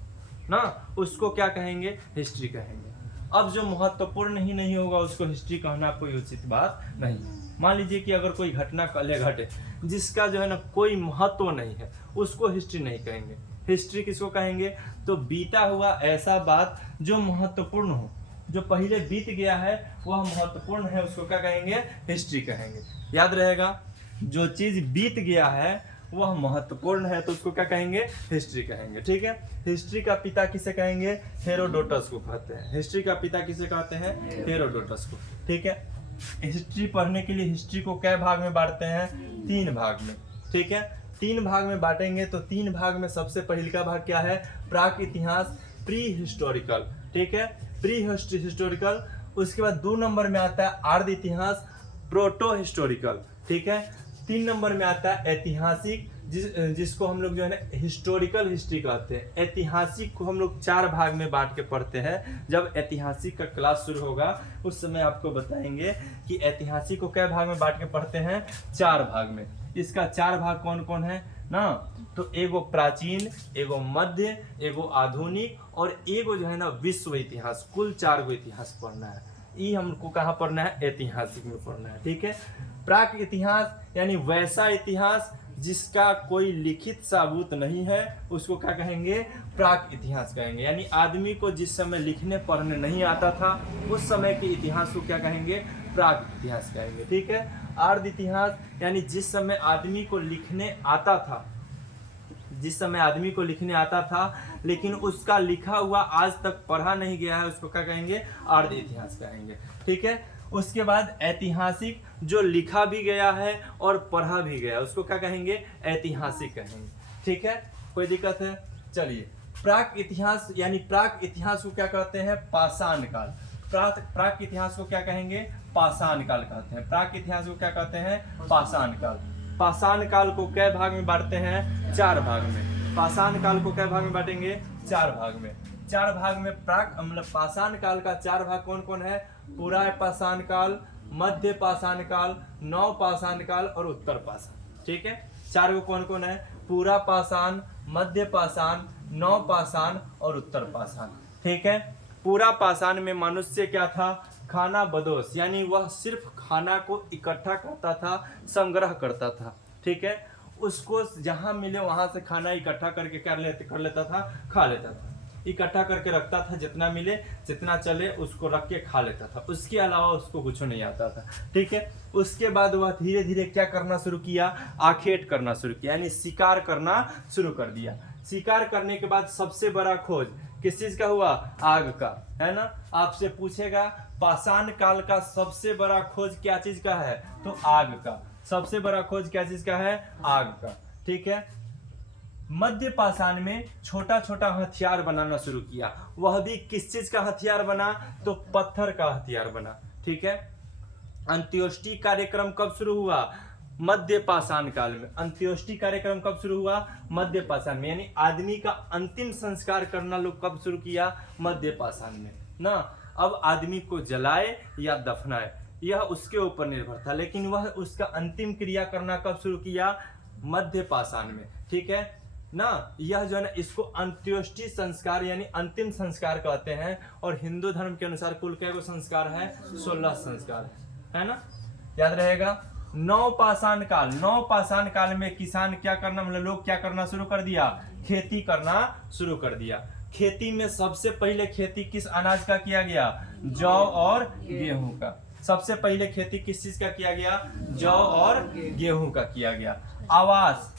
ना, उसको क्या कहेंगे? हिस्ट्री कहेंगे। अब जो महत्वपूर्ण ही नहीं होगा उसको हिस्ट्री कहना कोई उचित बात नहीं। मान लीजिए कि अगर कोई घटना कल घटे जिसका जो है ना कोई महत्व नहीं है, उसको हिस्ट्री नहीं कहेंगे। हिस्ट्री किसको कहेंगे? तो बीता हुआ ऐसा बात जो महत्वपूर्ण हो, जो पहले बीत गया है वह महत्वपूर्ण है, उसको क्या कहेंगे? हिस्ट्री कहेंगे। याद रहेगा, जो चीज बीत गया है वह महत्वपूर्ण है तो उसको क्या कहेंगे? हिस्ट्री कहेंगे, ठीक है। हिस्ट्री का पिता किसे कहेंगे? हेरोडोटस को कहते हैं। हिस्ट्री का पिता किसे कहते हैं? हेरोडोटस को, ठीक है। हिस्ट्री पढ़ने के लिए हिस्ट्री को कै भाग में बांटते हैं? 3 भाग में, ठीक है। 3 भाग में बांटेंगे तो 3 भाग में सबसे पहले का भाग क्या है? प्राक इतिहास, प्री हिस्टोरिकल, ठीक है, प्री हिस्टोरिकल। उसके बाद 2 नंबर में आता है आर्ध इतिहास, प्रोटो हिस्टोरिकल, ठीक है। 3 नंबर में आता है ऐतिहासिक जिसको हम लोग जो है ना हिस्टोरिकल हिस्ट्री कहते हैं। ऐतिहासिक को हम लोग 4 भाग में बांट के पढ़ते हैं। जब ऐतिहासिक का क्लास शुरू होगा उस समय आपको बताएंगे कि ऐतिहासिक को क्या भाग में बांट के पढ़ते हैं, 4 भाग में। इसका 4 भाग कौन कौन है ना, तो एगो प्राचीन, एगो मध्य, एगो आधुनिक और एगो जो है ना विश्व इतिहास। कुल 4 गो इतिहास पढ़ना है। ये हमको कहाँ पढ़ना है, ऐतिहासिक में पढ़ना है, ठीक है। प्राक इतिहास यानी वैसा इतिहास जिसका कोई लिखित सबूत नहीं है, उसको क्या कहेंगे, प्राक इतिहास कहेंगे। यानी आदमी को जिस समय लिखने पढ़ने नहीं आता था उस समय के इतिहास को क्या कहेंगे, प्राक इतिहास कहेंगे, ठीक है। आर्ध इतिहास यानी जिस समय आदमी को लिखने आता था, जिस समय आदमी को लिखने आता था लेकिन उसका लिखा हुआ आज तक पढ़ा नहीं गया है, उसको क्या कहेंगे, आर्ध इतिहास कहेंगे, ठीक है। उसके बाद ऐतिहासिक जो लिखा भी गया है और पढ़ा भी गया, उसको क्या कहेंगे, ऐतिहासिक कहेंगे, ठीक है। कोई दिक्कत है, चलिए। प्राक इतिहास यानी प्राक इतिहास को क्या कहते हैं, पाषाण काल। प्राक इतिहास को क्या कहेंगे, पाषाण काल कहते हैं। प्राक इतिहास को क्या कहते हैं, पाषाण काल। पाषाण काल को कै भाग में बांटते हैं, 4 भाग में। पाषाण काल को कै भाग में बांटेंगे, 4 भाग में। 4 भाग में प्राक मतलब पाषाण काल का 4 भाग कौन कौन है, पूरा पाषाण काल, मध्य पाषाण काल, नव पाषाण काल और उत्तर पाषाण, ठीक है। 4 को कौन कौन है, पूरा पाषाण, मध्य पाषाण, नव पाषाण और उत्तर पाषाण, ठीक है। पूरा पाषाण में मनुष्य क्या था, खाना बदोश, यानी वह सिर्फ खाना को इकट्ठा करता था, संग्रह करता था, ठीक है। उसको जहां मिले वहां से खाना इकट्ठा करके कर लेता था, खा लेता था, इकट्ठा करके रखता था, जितना मिले जितना चले उसको रख के खा लेता था, उसके अलावा उसको कुछ नहीं आता था, ठीक है। उसके बाद वह धीरे धीरे क्या करना शुरू किया, आखेट करना शुरू किया, यानी शिकार करना शुरू कर दिया। शिकार करने के बाद सबसे बड़ा खोज किस चीज का हुआ, आग का, है ना। आपसे पूछेगा पाषाण काल का सबसे बड़ा खोज क्या चीज का है, तो आग का। सबसे बड़ा खोज क्या चीज का है, आग का, ठीक है। मध्य पाषाण में छोटा छोटा हथियार बनाना शुरू किया, वह भी किस चीज का हथियार बना, तो पत्थर का हथियार बना, ठीक है। अंत्योष्टि कार्यक्रम कब शुरू हुआ, मध्य पाषाण काल में। अंत्योष्टि कार्यक्रम कब शुरू हुआ, मध्य पाषाण में, यानी आदमी का अंतिम संस्कार करना लोग कब शुरू किया, मध्य पाषाण में ना। अब आदमी को जलाए या दफनाए यह उसके ऊपर निर्भर था, लेकिन वह उसका अंतिम क्रिया करना कब शुरू किया, मध्य पाषाण में, ठीक है ना। यह जो है ना इसको अंत्योष्टि संस्कार यानी अंतिम संस्कार कहते हैं। और हिंदू धर्म के अनुसार कुल कैगो संस्कार है, 16 संस्कार है ना, याद रहेगा। नौ पाषाण काल, नौ पाषाण काल में किसान क्या करना, मतलब लोग क्या करना शुरू कर दिया, खेती करना शुरू कर दिया। खेती में सबसे पहले खेती किस अनाज का किया गया, जौ और गेहूं का। सबसे पहले खेती किस चीज का किया गया, जौ और गेहूं का किया गया। आवास,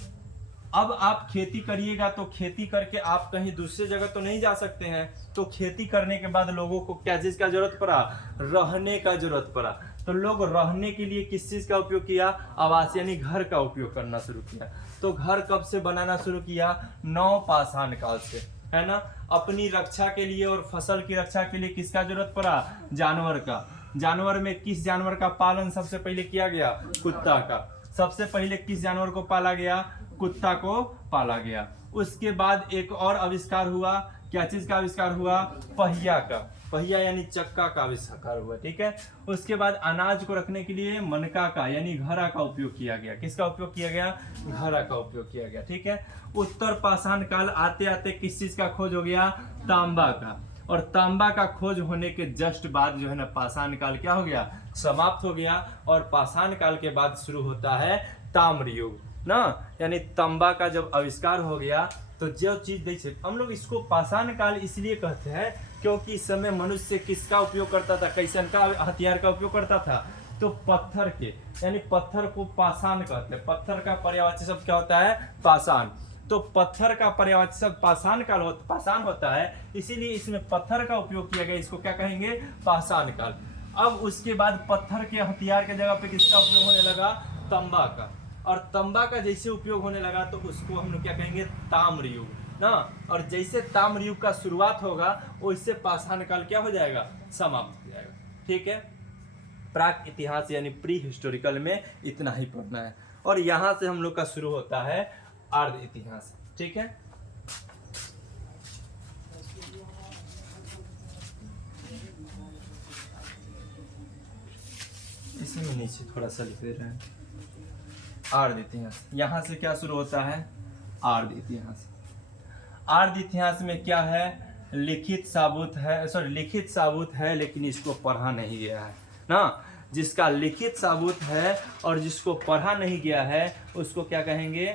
अब आप खेती करिएगा तो खेती करके आप कहीं दूसरी जगह तो नहीं जा सकते हैं, तो खेती करने के बाद लोगों को क्या चीज का जरूरत पड़ा, रहने का जरूरत पड़ा। तो लोग रहने के लिए किस चीज का उपयोग किया, आवास यानी घर का उपयोग करना शुरू किया। तो घर कब से बनाना शुरू किया, नौ पाषाण काल से, है ना। अपनी रक्षा के लिए और फसल की रक्षा के लिए किसका जरूरत पड़ा, जानवर का। जानवर में किस जानवर का पालन सबसे पहले किया गया, कुत्ता का। सबसे पहले किस जानवर को पाला गया, कुत्ता को पाला गया। उसके बाद एक और आविष्कार हुआ, क्या चीज का आविष्कार हुआ, पहिया का। पहिया यानी चक्का का आविष्कार हुआ, ठीक है। उसके बाद अनाज को रखने के लिए मनका का यानी घड़ा का उपयोग किया गया। किसका उपयोग किया गया, घड़ा का उपयोग किया गया, ठीक है। उत्तर पाषाण काल आते आते किस चीज का खोज हो गया, तांबा का। और तांबा का खोज होने के जस्ट बाद जो है ना पाषाण काल क्या हो गया, समाप्त हो गया। और पाषाण काल के बाद शुरू होता है ताम्र युग ना, यानी तांबा का जब आविष्कार हो गया तो जो चीज देखिए हम लोग इसको पाषाण काल इसलिए कहते हैं क्योंकि इस समय मनुष्य किसका उपयोग करता था, कैसन का हथियार का उपयोग करता था, तो पत्थर के, यानी पत्थर को पाषाण कहते हैं। पत्थर का पर्यायवाची शब्द क्या होता है, पाषाण। तो पत्थर का पर्यायवाची शब्द पाषाण काल पाषाण होता है, इसीलिए इसमें पत्थर का उपयोग किया गया, इसको क्या कहेंगे, पाषाण काल। अब उसके बाद पत्थर के हथियार के जगह पे किसका उपयोग होने लगा, तांबा का। और तांबा का जैसे उपयोग होने लगा तो उसको हम लोग क्या कहेंगे, ताम्र युग ना। और जैसे ताम्र युग का शुरुआत होगा वैसे पाषाण काल क्या हो जाएगा, समाप्त हो जाएगा, ठीक है। प्राक इतिहास यानी प्री हिस्टोरिकल में इतना ही पढ़ना है। और यहाँ से हम लोग का शुरू होता है आर्य इतिहास, ठीक है। इसी में नीचे थोड़ा सा लिख दे रहे हैं आर्य इतिहास। यहाँ से क्या शुरू होता है, आर्य इतिहास। आर्य इतिहास में क्या है, लिखित साबुत है, सॉरी लिखित साबुत है लेकिन इसको पढ़ा नहीं गया है ना। जिसका लिखित साबुत है और जिसको पढ़ा नहीं गया है उसको क्या कहेंगे,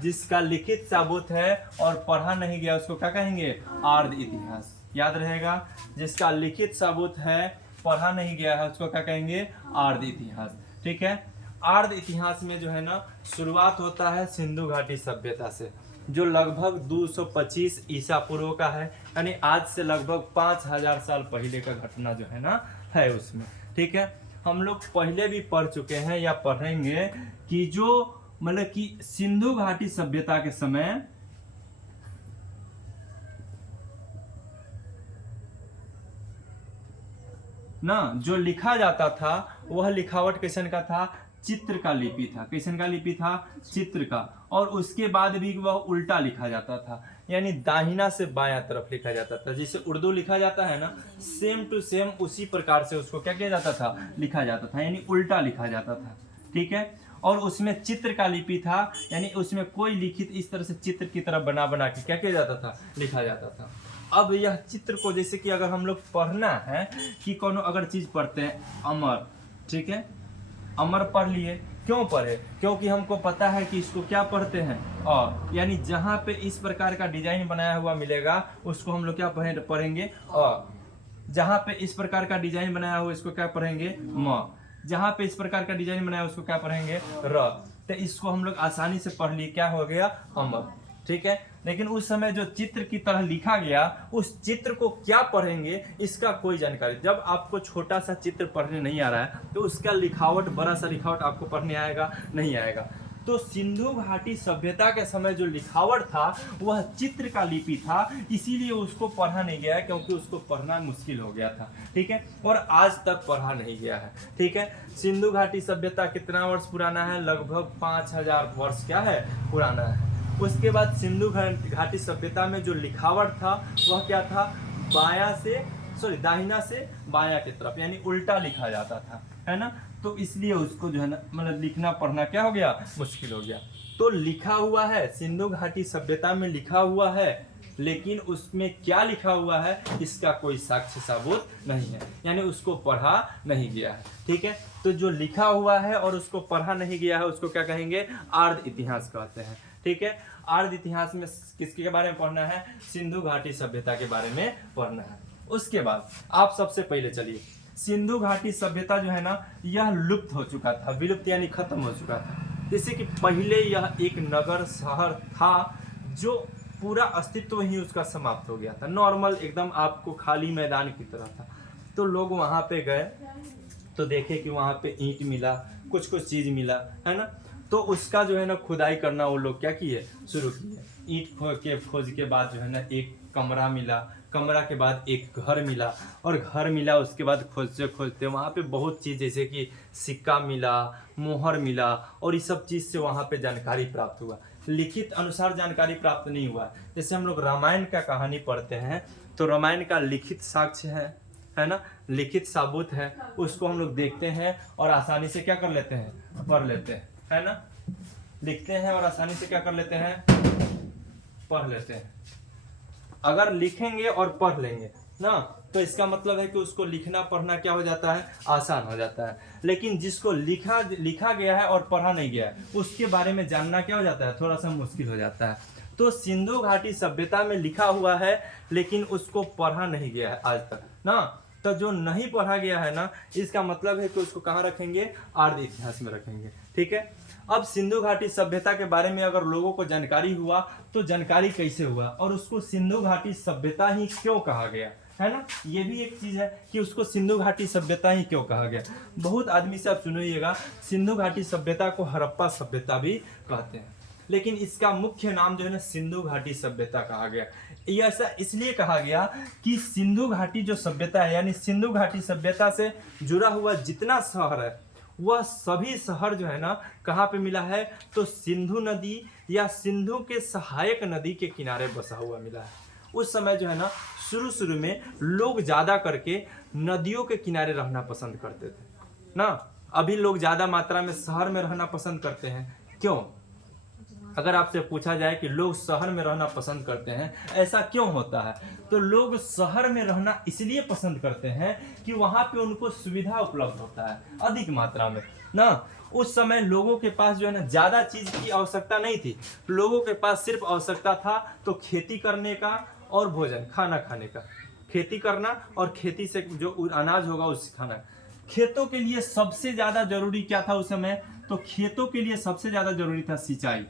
जिसका लिखित साबुत है और पढ़ा नहीं गया उसको क्या कहेंगे, आर्य इतिहास। याद रहेगा, जिसका लिखित साबुत है पढ़ा नहीं गया है उसको क्या कहेंगे, आर्य इतिहास, ठीक है। आर्य इतिहास में जो है ना शुरुआत होता है सिंधु घाटी सभ्यता से, जो लगभग 225 ईसा पूर्व का है, यानी आज से लगभग 5000 साल पहले का घटना जो है ना है उसमें, ठीक है। हम लोग पहले भी पढ़ चुके हैं या पढ़ेंगे कि जो मतलब कि सिंधु घाटी सभ्यता के समय ना जो लिखा जाता था वह लिखावट कैसन का था, चित्र का लिपि था। कैसन का लिपि था, चित्र का। और उसके बाद भी वह उल्टा लिखा जाता था, यानी दाहिना से बायां तरफ लिखा जाता था। जैसे उर्दू लिखा जाता है ना, सेम टू सेम उसी प्रकार से उसको क्या किया जाता था, लिखा जाता था, यानी उल्टा लिखा जाता था, ठीक है। और उसमें चित्र का लिपि था, यानी उसमें कोई लिखित इस तरह से चित्र की तरह बना बना के क्या किया जाता था, लिखा जाता था। अब यह चित्र को जैसे कि अगर हम लोग पढ़ना है कि कोनो अगर चीज पढ़ते हैं, अमर, ठीक है, अमर पढ़ लिए, क्यों पढ़े, क्योंकि हमको पता है कि इसको क्या पढ़ते हैं, और यानी जहाँ पे इस प्रकार का डिजाइन बनाया हुआ मिलेगा उसको हम लोग क्या पढ़ेंगे, और जहाँ पे इस प्रकार का डिजाइन बनाया हुआ इसको क्या पढ़ेंगे, म। जहाँ पे इस प्रकार का डिजाइन बनाया उसको क्या पढ़ेंगे, र। तो इसको हम लोग आसानी से पढ़ लिए, क्या हो गया, अमर, ठीक है। लेकिन उस समय जो चित्र की तरह लिखा गया, उस चित्र को क्या पढ़ेंगे इसका कोई जानकारी। जब आपको छोटा सा चित्र पढ़ने नहीं आ रहा है तो उसका लिखावट, बड़ा सा लिखावट आपको पढ़ने आएगा, नहीं आएगा। तो सिंधु घाटी सभ्यता के समय जो लिखावट था वह चित्र का लिपि था, इसीलिए उसको पढ़ा नहीं गया है, क्योंकि उसको पढ़ना मुश्किल हो गया था, ठीक है। और आज तक पढ़ा नहीं गया है, ठीक है। सिंधु घाटी सभ्यता कितना वर्ष पुराना है, लगभग 5000 वर्ष क्या है, पुराना है। उसके बाद सिंधु घाटी सभ्यता में जो लिखावट था वह क्या था, दाहिना से बायां की तरफ, यानी उल्टा लिखा जाता था, है ना। तो इसलिए उसको जो है ना मतलब लिखना पढ़ना क्या हो गया, मुश्किल हो गया। तो लिखा हुआ है, सिंधु घाटी सभ्यता में लिखा हुआ है, लेकिन उसमें क्या लिखा हुआ है इसका कोई साक्ष्य सबूत नहीं है, यानी उसको पढ़ा नहीं गया है, ठीक है। तो जो लिखा हुआ है और उसको पढ़ा नहीं गया है उसको क्या कहेंगे, आर्य इतिहास कहते हैं, ठीक है। आर्य इतिहास में किसके बारे में पढ़ना है, सिंधु घाटी सभ्यता के बारे में पढ़ना है। उसके बाद आप सबसे पहले चलिए, सिंधु घाटी सभ्यता जो है ना यह लुप्त हो चुका था, विलुप्त यानी खत्म हो चुका था। जैसे कि पहले यह एक नगर शहर था जो पूरा अस्तित्व ही उसका समाप्त हो गया था, नॉर्मल एकदम आपको खाली मैदान की तरह था। तो लोग वहाँ पे गए तो देखे कि वहाँ पे ईंट मिला, कुछ कुछ चीज मिला, है ना। तो उसका जो है ना खुदाई करना वो लोग क्या किए, शुरू किए। ईंट खोज के बाद जो है ना एक कमरा मिला, कमरा के बाद एक घर मिला, और घर मिला उसके बाद खोजते खोजते वहाँ पे बहुत चीज़, जैसे कि सिक्का मिला, मोहर मिला, और इस सब चीज़ से वहाँ पे जानकारी प्राप्त हुआ। लिखित अनुसार जानकारी प्राप्त नहीं हुआ। जैसे हम लोग रामायण का कहानी पढ़ते हैं तो रामायण का लिखित साक्ष्य है ना, लिखित साबुत है, उसको हम लोग देखते हैं और आसानी से क्या कर लेते हैं, पढ़ लेते हैं, है ना। लिखते हैं और आसानी से क्या कर लेते हैं, पढ़ लेते हैं। अगर लिखेंगे और पढ़ लेंगे ना तो इसका मतलब है कि उसको लिखना पढ़ना क्या हो जाता है, आसान हो जाता है। लेकिन जिसको लिखा गया है और पढ़ा नहीं गया है उसके बारे में जानना क्या हो जाता है, थोड़ा सा मुश्किल हो जाता है। तो सिंधु घाटी सभ्यता में लिखा हुआ है लेकिन उसको पढ़ा नहीं गया है आज तक ना। तो जो नहीं पढ़ा गया है ना, इसका मतलब है कि उसको कहाँ रखेंगे, आर्य इतिहास में रखेंगे, ठीक है। अब सिंधु घाटी सभ्यता के बारे में अगर लोगों को जानकारी हुआ तो जानकारी कैसे हुआ, और उसको सिंधु घाटी सभ्यता ही क्यों कहा गया, है ना। ये भी एक चीज है कि उसको सिंधु घाटी सभ्यता ही क्यों कहा गया। बहुत आदमी से आप सुनिएगा सिंधु घाटी सभ्यता को हड़प्पा सभ्यता भी कहते हैं, लेकिन इसका मुख्य नाम जो है ना सिंधु घाटी सभ्यता कहा गया। ये ऐसा इसलिए कहा गया कि सिंधु घाटी जो सभ्यता है, यानी सिंधु घाटी सभ्यता से जुड़ा हुआ जितना शहर है वह सभी शहर जो है ना कहाँ पे मिला है, तो सिंधु नदी या सिंधु के सहायक नदी के किनारे बसा हुआ मिला है। उस समय जो है ना शुरू शुरू में लोग ज़्यादा करके नदियों के किनारे रहना पसंद करते थे ना। अभी लोग ज़्यादा मात्रा में शहर में रहना पसंद करते हैं, क्यों? अगर आपसे पूछा जाए कि लोग शहर में रहना पसंद करते हैं, ऐसा क्यों होता है, तो लोग शहर में रहना इसलिए पसंद करते हैं कि वहाँ पे उनको सुविधा उपलब्ध होता है अधिक मात्रा में ना। उस समय लोगों के पास जो है ना ज़्यादा चीज़ की आवश्यकता नहीं थी, लोगों के पास सिर्फ आवश्यकता था तो खेती करने का और भोजन खाना खाने का, खेती करना और खेती से जो अनाज होगा उससे खाना। खेतों के लिए सबसे ज़्यादा जरूरी क्या था उस समय, तो खेतों के लिए सबसे ज़्यादा जरूरी था सिंचाई।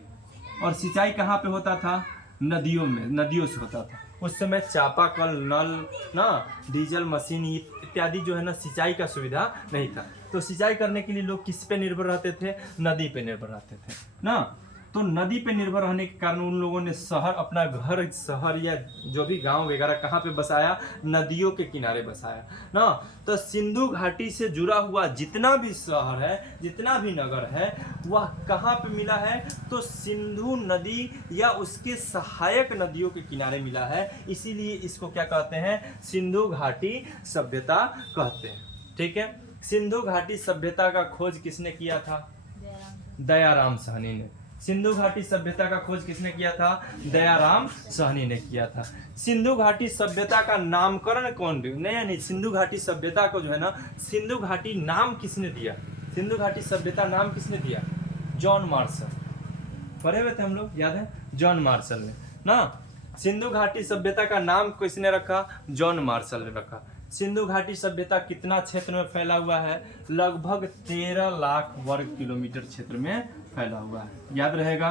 और सिंचाई कहाँ पे होता था, नदियों में, नदियों से होता था। उस समय चापाकल, नल ना, डीजल मशीन इत्यादि जो है ना सिंचाई का सुविधा नहीं था। तो सिंचाई करने के लिए लोग किस पे निर्भर रहते थे, नदी पे निर्भर रहते थे ना। तो नदी पे निर्भर रहने के कारण उन लोगों ने शहर, अपना घर, शहर या जो भी गांव वगैरह कहाँ पे बसाया, नदियों के किनारे बसाया ना। तो सिंधु घाटी से जुड़ा हुआ जितना भी शहर है, जितना भी नगर है, वह कहाँ पे मिला है, तो सिंधु नदी या उसके सहायक नदियों के किनारे मिला है। इसीलिए इसको क्या कहते हैं, सिंधु घाटी सभ्यता कहते हैं। ठीक है, सिंधु घाटी सभ्यता का खोज किसने किया था, दयाराम साहनी ने। सिंधु घाटी सभ्यता का खोज किसने किया था, दयाराम साहनी ने किया था। सिंधु घाटी सभ्यता का नामकरण कौन दिया, नहीं, सिंधु घाटी सभ्यता को जो है ना, सिंधु घाटी नाम किसने दिया, सिंधु घाटी सभ्यता नाम किसने दिया, जॉन मार्शल। पढ़े हुए थे हम लोग, याद है, जॉन मार्शल ने ना। सिंधु घाटी सभ्यता का नाम किसने रखा, जॉन मार्शल ने रखा। सिंधु घाटी सभ्यता कितना क्षेत्र में फैला हुआ है, लगभग 13 लाख वर्ग किलोमीटर क्षेत्र में फैला हुआ है। याद रहेगा,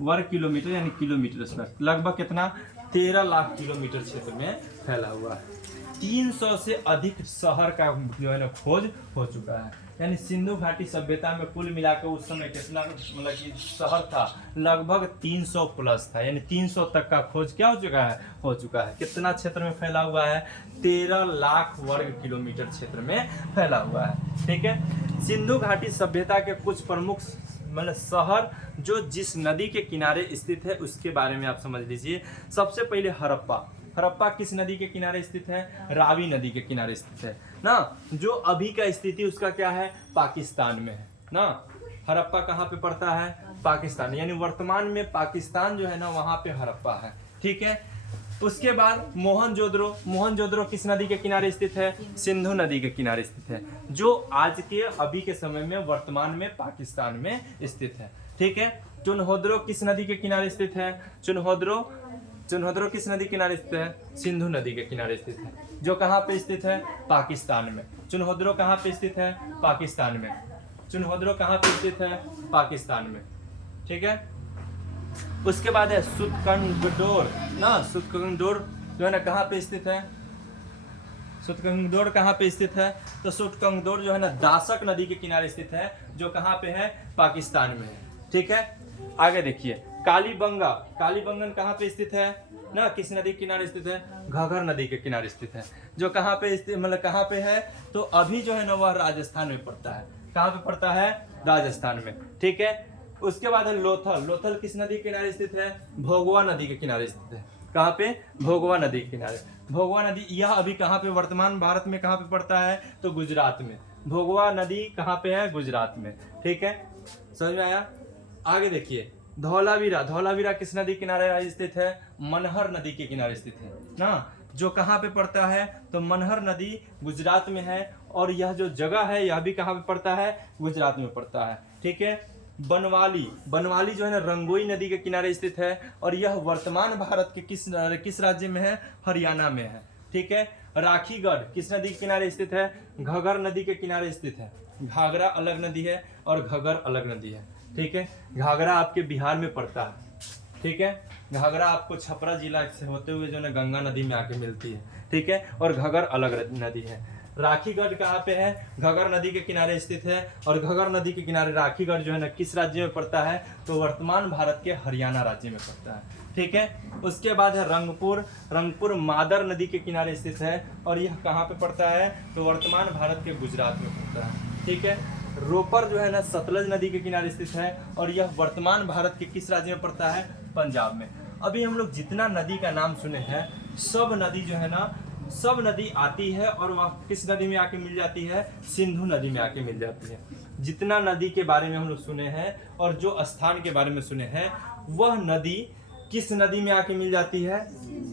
वर्ग किलोमीटर यानी किलोमीटर स्क्वायर, लगभग कितना, 13 लाख किलोमीटर क्षेत्र में फैला हुआ है। 300 से अधिक शहर का जो है ना खोज हो चुका है। यानी सिंधु घाटी सभ्यता में कुल मिलाकर उस समय कितना, मतलब कि शहर था, लगभग 300 प्लस था। यानी 300 तक का खोज क्या हो चुका है। कितना क्षेत्र में फैला हुआ है, 13 लाख वर्ग किलोमीटर क्षेत्र में फैला हुआ है। ठीक है, सिंधु घाटी सभ्यता के कुछ प्रमुख मतलब शहर जो जिस नदी के किनारे स्थित है उसके बारे में आप समझ लीजिए। सबसे पहले हड़प्पा। हड़प्पा किस नदी के किनारे स्थित है, रावी नदी के किनारे स्थित है ना। जो अभी का स्थिति उसका क्या है, पाकिस्तान में है ना। हड़प्पा कहाँ पे पड़ता है, पाकिस्तान, यानी वर्तमान में पाकिस्तान जो है ना वहाँ पे हड़प्पा है। ठीक है, उसके बाद मोहनजोदड़ो। मोहनजोदड़ो किस नदी के किनारे स्थित है, सिंधु नदी के किनारे स्थित है, जो आज के अभी के समय में वर्तमान में पाकिस्तान में स्थित है। ठीक है, चुनहोदरो किस नदी के किनारे स्थित है, चुनहोदरो किस नदी के किनारे स्थित है, सिंधु नदी के किनारे स्थित है, जो कहाँ पे स्थित है, पाकिस्तान में। चुनहोदरो कहाँ पे स्थित है, पाकिस्तान में। चुनहोदरो कहाँ पे स्थित है, पाकिस्तान में। ठीक है, उसके बाद है सुतकंगडोर ना। सुतकंगडोर जो है ना कहाँ पे स्थित है, सुतकंगडोर कहाँ पे स्थित है, तो सुतकंगडोर जो है ना दासक नदी के किनारे स्थित है, जो कहाँ पे है, पाकिस्तान में है। ठीक है, आगे देखिए, कालीबंगा। कालीबंगन कहाँ पे स्थित है ना, किस नदी के किनारे स्थित है, घाघर नदी के किनारे स्थित है, जो कहाँ पे स्थित, मतलब कहाँ पे है, तो अभी जो है ना वह राजस्थान में पड़ता है। कहाँ पे पड़ता है, राजस्थान में। ठीक है, उसके बाद है लोथल। लोथल किस नदी के किनारे स्थित है, भोगवा नदी के किनारे स्थित है। कहाँ पे, भोगवा नदी के किनारे। भोगवा नदी यह अभी कहाँ पे, वर्तमान भारत में कहाँ पे पड़ता है, तो गुजरात में। भोगवा नदी कहाँ पे है, गुजरात में। ठीक है, समझ में आया। आगे देखिए, धौलावीरा। धौलावीरा किस नदी के किनारे स्थित है, मनहर नदी के किनारे स्थित है ना, जो कहाँ पे पड़ता है, तो मनहर नदी गुजरात में है। और यह जो जगह है यह भी कहाँ पे पड़ता है, गुजरात में पड़ता है। ठीक है, बनवाली। बनवाली जो है ना रंगोई नदी के किनारे स्थित है, और यह वर्तमान भारत के किस राज्य में है, हरियाणा में है। ठीक है, राखीगढ़ किस नदी के किनारे स्थित है, घग्गर नदी के किनारे स्थित है। घाघरा अलग नदी है और घग्गर अलग नदी है। ठीक है, घाघरा आपके बिहार में पड़ता है। ठीक है, घाघरा आपको छपरा जिला से होते हुए जो है गंगा नदी में आके मिलती है। ठीक है, और घग्गर अलग नदी है। राखीगढ़ कहाँ पे है, घग्गर नदी के किनारे स्थित है, और घग्गर नदी के किनारे राखीगढ़ जो है ना किस राज्य में पड़ता है, तो वर्तमान भारत के हरियाणा राज्य में पड़ता है। ठीक है। उसके बाद है रंगपुर। रंगपुर मादर नदी के किनारे स्थित है और यह कहाँ पे पड़ता है, तो वर्तमान भारत के गुजरात में पड़ता है, ठीक है। रोपर जो है ना सतलज नदी के किनारे स्थित है और यह वर्तमान भारत के किस राज्य में पड़ता है, पंजाब में। अभी हम लोग जितना नदी का नाम सुने हैं सब नदी जो है ना, सब नदी आती है और वह किस नदी में आके मिल जाती है, सिंधु नदी में आके मिल जाती है। जितना नदी के बारे में हम लोग सुने हैं और जो स्थान के बारे में सुने हैं वह नदी किस नदी में आके मिल जाती है,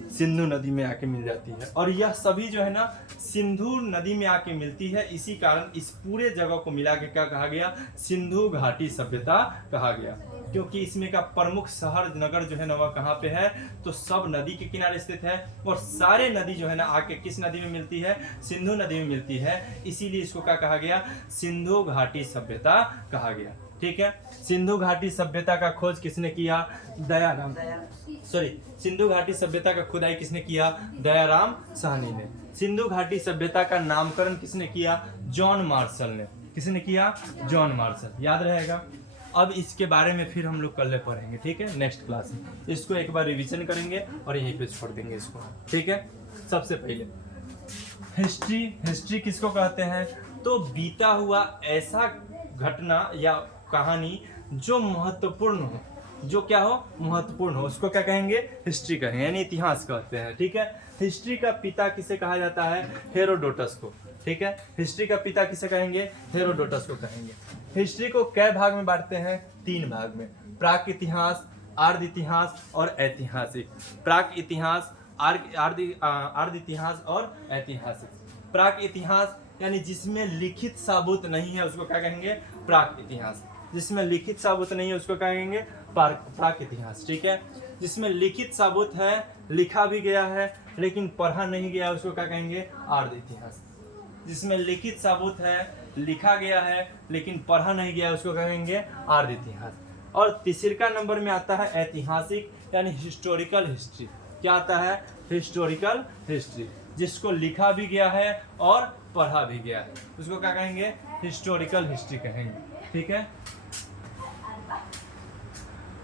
सिंधु नदी में आके मिल जाती है। और यह सभी जो है ना सिंधु नदी में आके मिलती है, इसी कारण इस पूरे जगह को मिला के क्या कहा गया, सिंधु घाटी सभ्यता कहा गया। क्योंकि इसमें का प्रमुख शहर नगर जो है ना वह कहाँ पे है, तो सब नदी के किनारे स्थित है और सारे नदी जो है ना आके किस नदी में मिलती है, सिंधु नदी में मिलती है। इसीलिए इसको क्या कहा गया, सिंधु घाटी सभ्यता कहा गया, ठीक है। सिंधु घाटी सभ्यता का खोज किसने किया, दयाराम, सॉरी, सिंधु घाटी सभ्यता का खुदाई किसने किया, दयाराम साहनी ने। सिंधु घाटी सभ्यता का नामकरण किसने किया, जॉन मार्शल ने। किसने किया, जॉन मार्शल, याद रहेगा। अब इसके बारे में फिर हम लोग कल पढ़ेंगे, ठीक है, नेक्स्ट क्लास में। इसको एक बार रिवीजन करेंगे और यहीं पे छोड़ देंगे इसको, ठीक है। सबसे पहले हिस्ट्री, हिस्ट्री किसको कहते हैं, तो बीता हुआ ऐसा घटना या कहानी जो महत्वपूर्ण हो, जो क्या हो, महत्वपूर्ण हो, उसको क्या कहेंगे, हिस्ट्री कहेंगे, यानी इतिहास कहते हैं, ठीक है। हिस्ट्री का पिता किसे कहा जाता है, हेरोडोटस को, ठीक है। हिस्ट्री का पिता किसे कहेंगे, हेरोडोटस को कहेंगे। हिस्ट्री को कै भाग में बांटते हैं, 3 भाग में, प्राक इतिहास, आर्ध इतिहास और ऐतिहासिक। प्राक इतिहास, आर्ध इतिहास और ऐतिहासिक। प्राक इतिहास यानी जिसमें लिखित साबूत नहीं है उसको क्या कहेंगे, प्राक इतिहास। जिसमें लिखित साबूत नहीं है उसको क्या कहेंगे, प्राक इतिहास, ठीक है। जिसमें लिखित साबूत है, लिखा भी गया है लेकिन पढ़ा नहीं गया उसको क्या कहेंगे, आर्ध इतिहास। जिसमें लिखित साबूत है, लिखा गया है लेकिन पढ़ा नहीं गया उसको कहेंगे आर्ध इतिहास। और तीसरा नंबर में आता है ऐतिहासिक यानी हिस्टोरिकल हिस्ट्री। क्या आता है, हिस्टोरिकल हिस्ट्री, जिसको लिखा भी गया है और पढ़ा भी गया है उसको क्या कहेंगे, हिस्टोरिकल हिस्ट्री कहेंगे, ठीक है।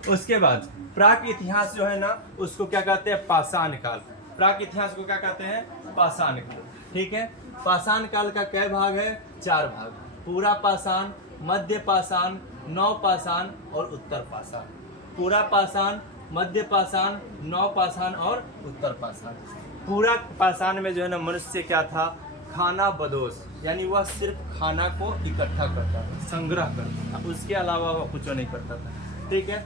उसके बाद प्राक इतिहास जो है ना उसको क्या कहते हैं, पाषाण काल। प्राक इतिहास को क्या कहते हैं, पाषाण काल, ठीक है। पाषाण काल का कै भाग है, 4 भाग, पूरा पाषाण, मध्य पाषाण, नव पाषाण और उत्तर पाषाण। पूरा पाषाण, मध्य पाषाण, नव पाषाण और उत्तर पाषाण। पूरा पाषाण में जो है ना मनुष्य क्या था, खाना बदोश, यानी वह सिर्फ खाना को इकट्ठा करता था, संग्रह करता था, उसके अलावा वह कुछ नहीं करता था, ठीक है।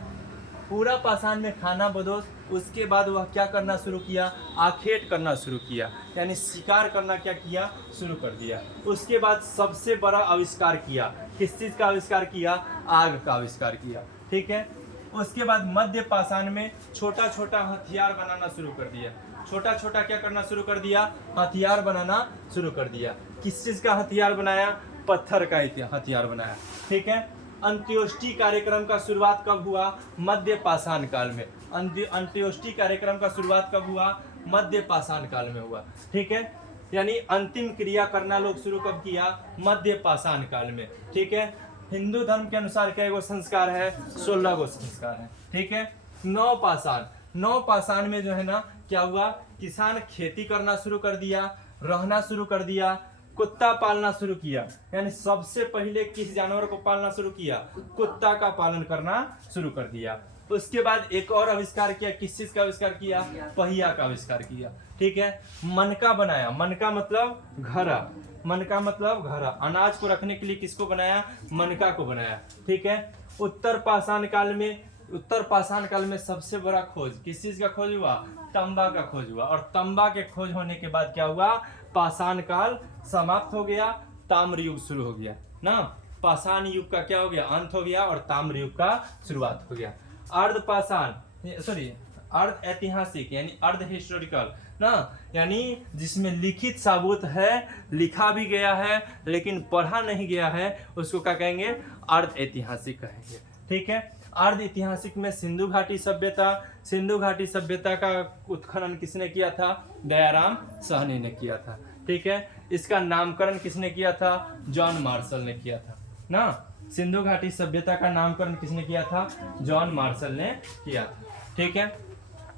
पूरा पाषाण में खाना बदोश, उसके बाद वह क्या करना शुरू किया, आखेट करना शुरू किया, यानी शिकार करना क्या किया, शुरू कर दिया। उसके बाद सबसे बड़ा आविष्कार किया, किस चीज़ का आविष्कार किया, आग का आविष्कार किया, ठीक है। उसके बाद मध्य पाषाण में छोटा छोटा हथियार बनाना शुरू कर दिया। छोटा छोटा क्या करना शुरू कर दिया, हथियार बनाना शुरू कर दिया। किस चीज़ का हथियार बनाया, पत्थर का हथियार बनाया, ठीक है। अंत्योष्टि कार्यक्रम का शुरुआत कब हुआ, मध्य पाषाण काल में। अंत्योष्टि कार्यक्रम का शुरुआत कब हुआ, मध्य पाषाण काल में हुआ, ठीक है। यानी अंतिम क्रिया करना लोग शुरू कब किया, मध्य पाषाण काल में, ठीक है। हिंदू धर्म के अनुसार क्या गो संस्कार है, 16 गो संस्कार है, ठीक है। नव पाषाण, नव पाषाण में जो है ना क्या हुआ, किसान खेती करना शुरू कर दिया, रहना शुरू कर दिया, कुत्ता पालना शुरू किया। यानी सबसे पहले किस जानवर को पालना शुरू किया, कुत्ता का पालन करना शुरू कर दिया। उसके बाद एक और आविष्कार किया, किस चीज का आविष्कार किया, पहिया का आविष्कार किया, ठीक है। मनका बनाया, मनका मतलब घड़ा, मनका मतलब घड़ा, अनाज को रखने के लिए किसको बनाया, मनका को बनाया, ठीक है। उत्तर पाषाण काल में, उत्तर पाषाण काल में सबसे बड़ा खोज किस चीज का खोज हुआ, तांबा का खोज हुआ। और तांबा के खोज होने के बाद क्या हुआ, पाषाण काल समाप्त हो गया, ताम्र युग शुरू हो गया ना। पाषाण युग का क्या हो गया, अंत हो गया और ताम्र युग का शुरुआत हो गया। अर्ध पाषाण, सॉरी अर्ध ऐतिहासिक यानी अर्ध हिस्टोरिकल ना, यानी जिसमें लिखित साबूत है, लिखा भी गया है लेकिन पढ़ा नहीं गया है उसको क्या कहेंगे, अर्ध ऐतिहासिक कहेंगे, ठीक है। अर्ध ऐतिहासिक में सिंधु घाटी सभ्यता, सिंधु घाटी सभ्यता का उत्खनन किसने किया था, दयाराम साहनी ने किया था, ठीक है। इसका नामकरण किसने किया था, जॉन मार्शल ने किया था ना। सिंधु घाटी सभ्यता का नामकरण किसने किया था, जॉन मार्शल ने किया था, ठीक है।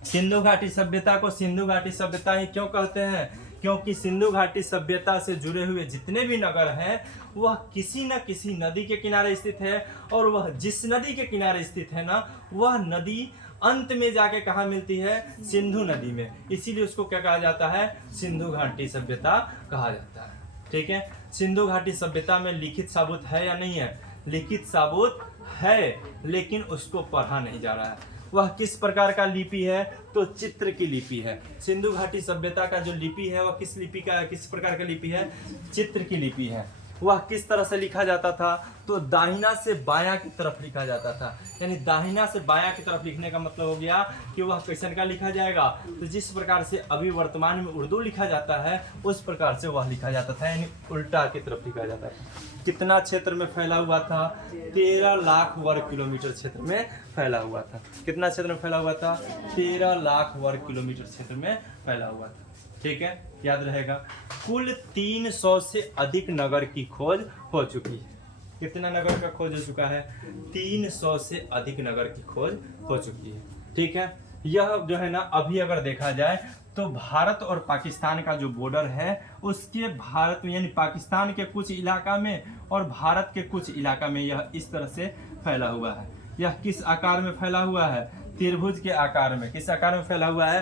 सिंधु घाटी सभ्यता को सिंधु घाटी सभ्यता ही क्यों कहते हैं? क्योंकि सिंधु घाटी सभ्यता से जुड़े हुए जितने भी नगर हैं वह किसी न किसी नदी के किनारे स्थित है, और वह जिस नदी के किनारे स्थित है ना, वह नदी अंत में जाके कहाँ मिलती है? सिंधु नदी में। इसीलिए उसको क्या कहा जाता है? सिंधु घाटी सभ्यता कहा जाता है। ठीक है, सिंधु घाटी सभ्यता में लिखित साबूत है या नहीं है? लिखित साबूत है, लेकिन उसको पढ़ा नहीं जा रहा है। वह किस प्रकार का लिपि है? तो चित्र की लिपि है। सिंधु घाटी सभ्यता का जो लिपि है वह किस प्रकार का लिपि है? चित्र की लिपि है। वह किस तरह से लिखा जाता था? तो दाहिना से बायां की तरफ लिखा जाता था। यानी दाहिना से बायां की तरफ लिखने का मतलब हो गया कि वह कैसन का लिखा जाएगा? तो जिस प्रकार से अभी वर्तमान में उर्दू लिखा जाता है उस प्रकार से वह लिखा जाता था, यानी उल्टा की तरफ लिखा जाता था। कितना क्षेत्र में फैला हुआ था? 13 लाख वर्ग किलोमीटर क्षेत्र में फैला हुआ था। कितना क्षेत्र में फैला हुआ था? 13 लाख वर्ग किलोमीटर क्षेत्र में फैला हुआ था। ठीक है, याद रहेगा। कुल 300 से अधिक नगर की खोज हो चुकी है। कितना नगर का खोज हो चुका है? 300 से अधिक नगर की खोज हो चुकी है। ठीक है, यह जो है ना, अभी अगर देखा जाए तो भारत और पाकिस्तान का जो बॉर्डर है उसके भारत में यानी पाकिस्तान के कुछ इलाका में और भारत के कुछ इलाका में यह इस तरह से फैला हुआ है। यह किस आकार में फैला हुआ है? त्रिभुज के आकार में। किस आकार में फैला हुआ है?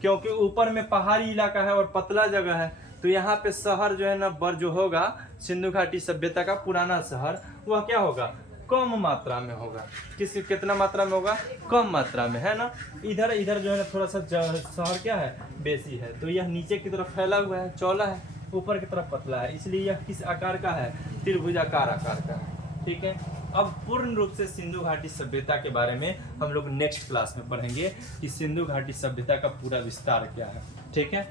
क्योंकि ऊपर में पहाड़ी इलाका है और पतला जगह है, तो यहाँ पे शहर जो है ना, बर जो होगा सिंधु घाटी सभ्यता का पुराना शहर, वह क्या होगा? कम मात्रा में होगा। कितना मात्रा में होगा? कम मात्रा में, है ना। इधर जो है ना थोड़ा सा शहर क्या है? बेसी है। तो यह नीचे की तरफ फैला हुआ है, चौड़ा है, ऊपर की तरफ पतला है, इसलिए यह किस आकार का है? त्रिभुजाकार आकार का है। ठीक है, अब पूर्ण रूप से सिंधु घाटी सभ्यता के बारे में हम लोग नेक्स्ट क्लास में पढ़ेंगे कि सिंधु घाटी सभ्यता का पूरा विस्तार क्या है। ठीक है।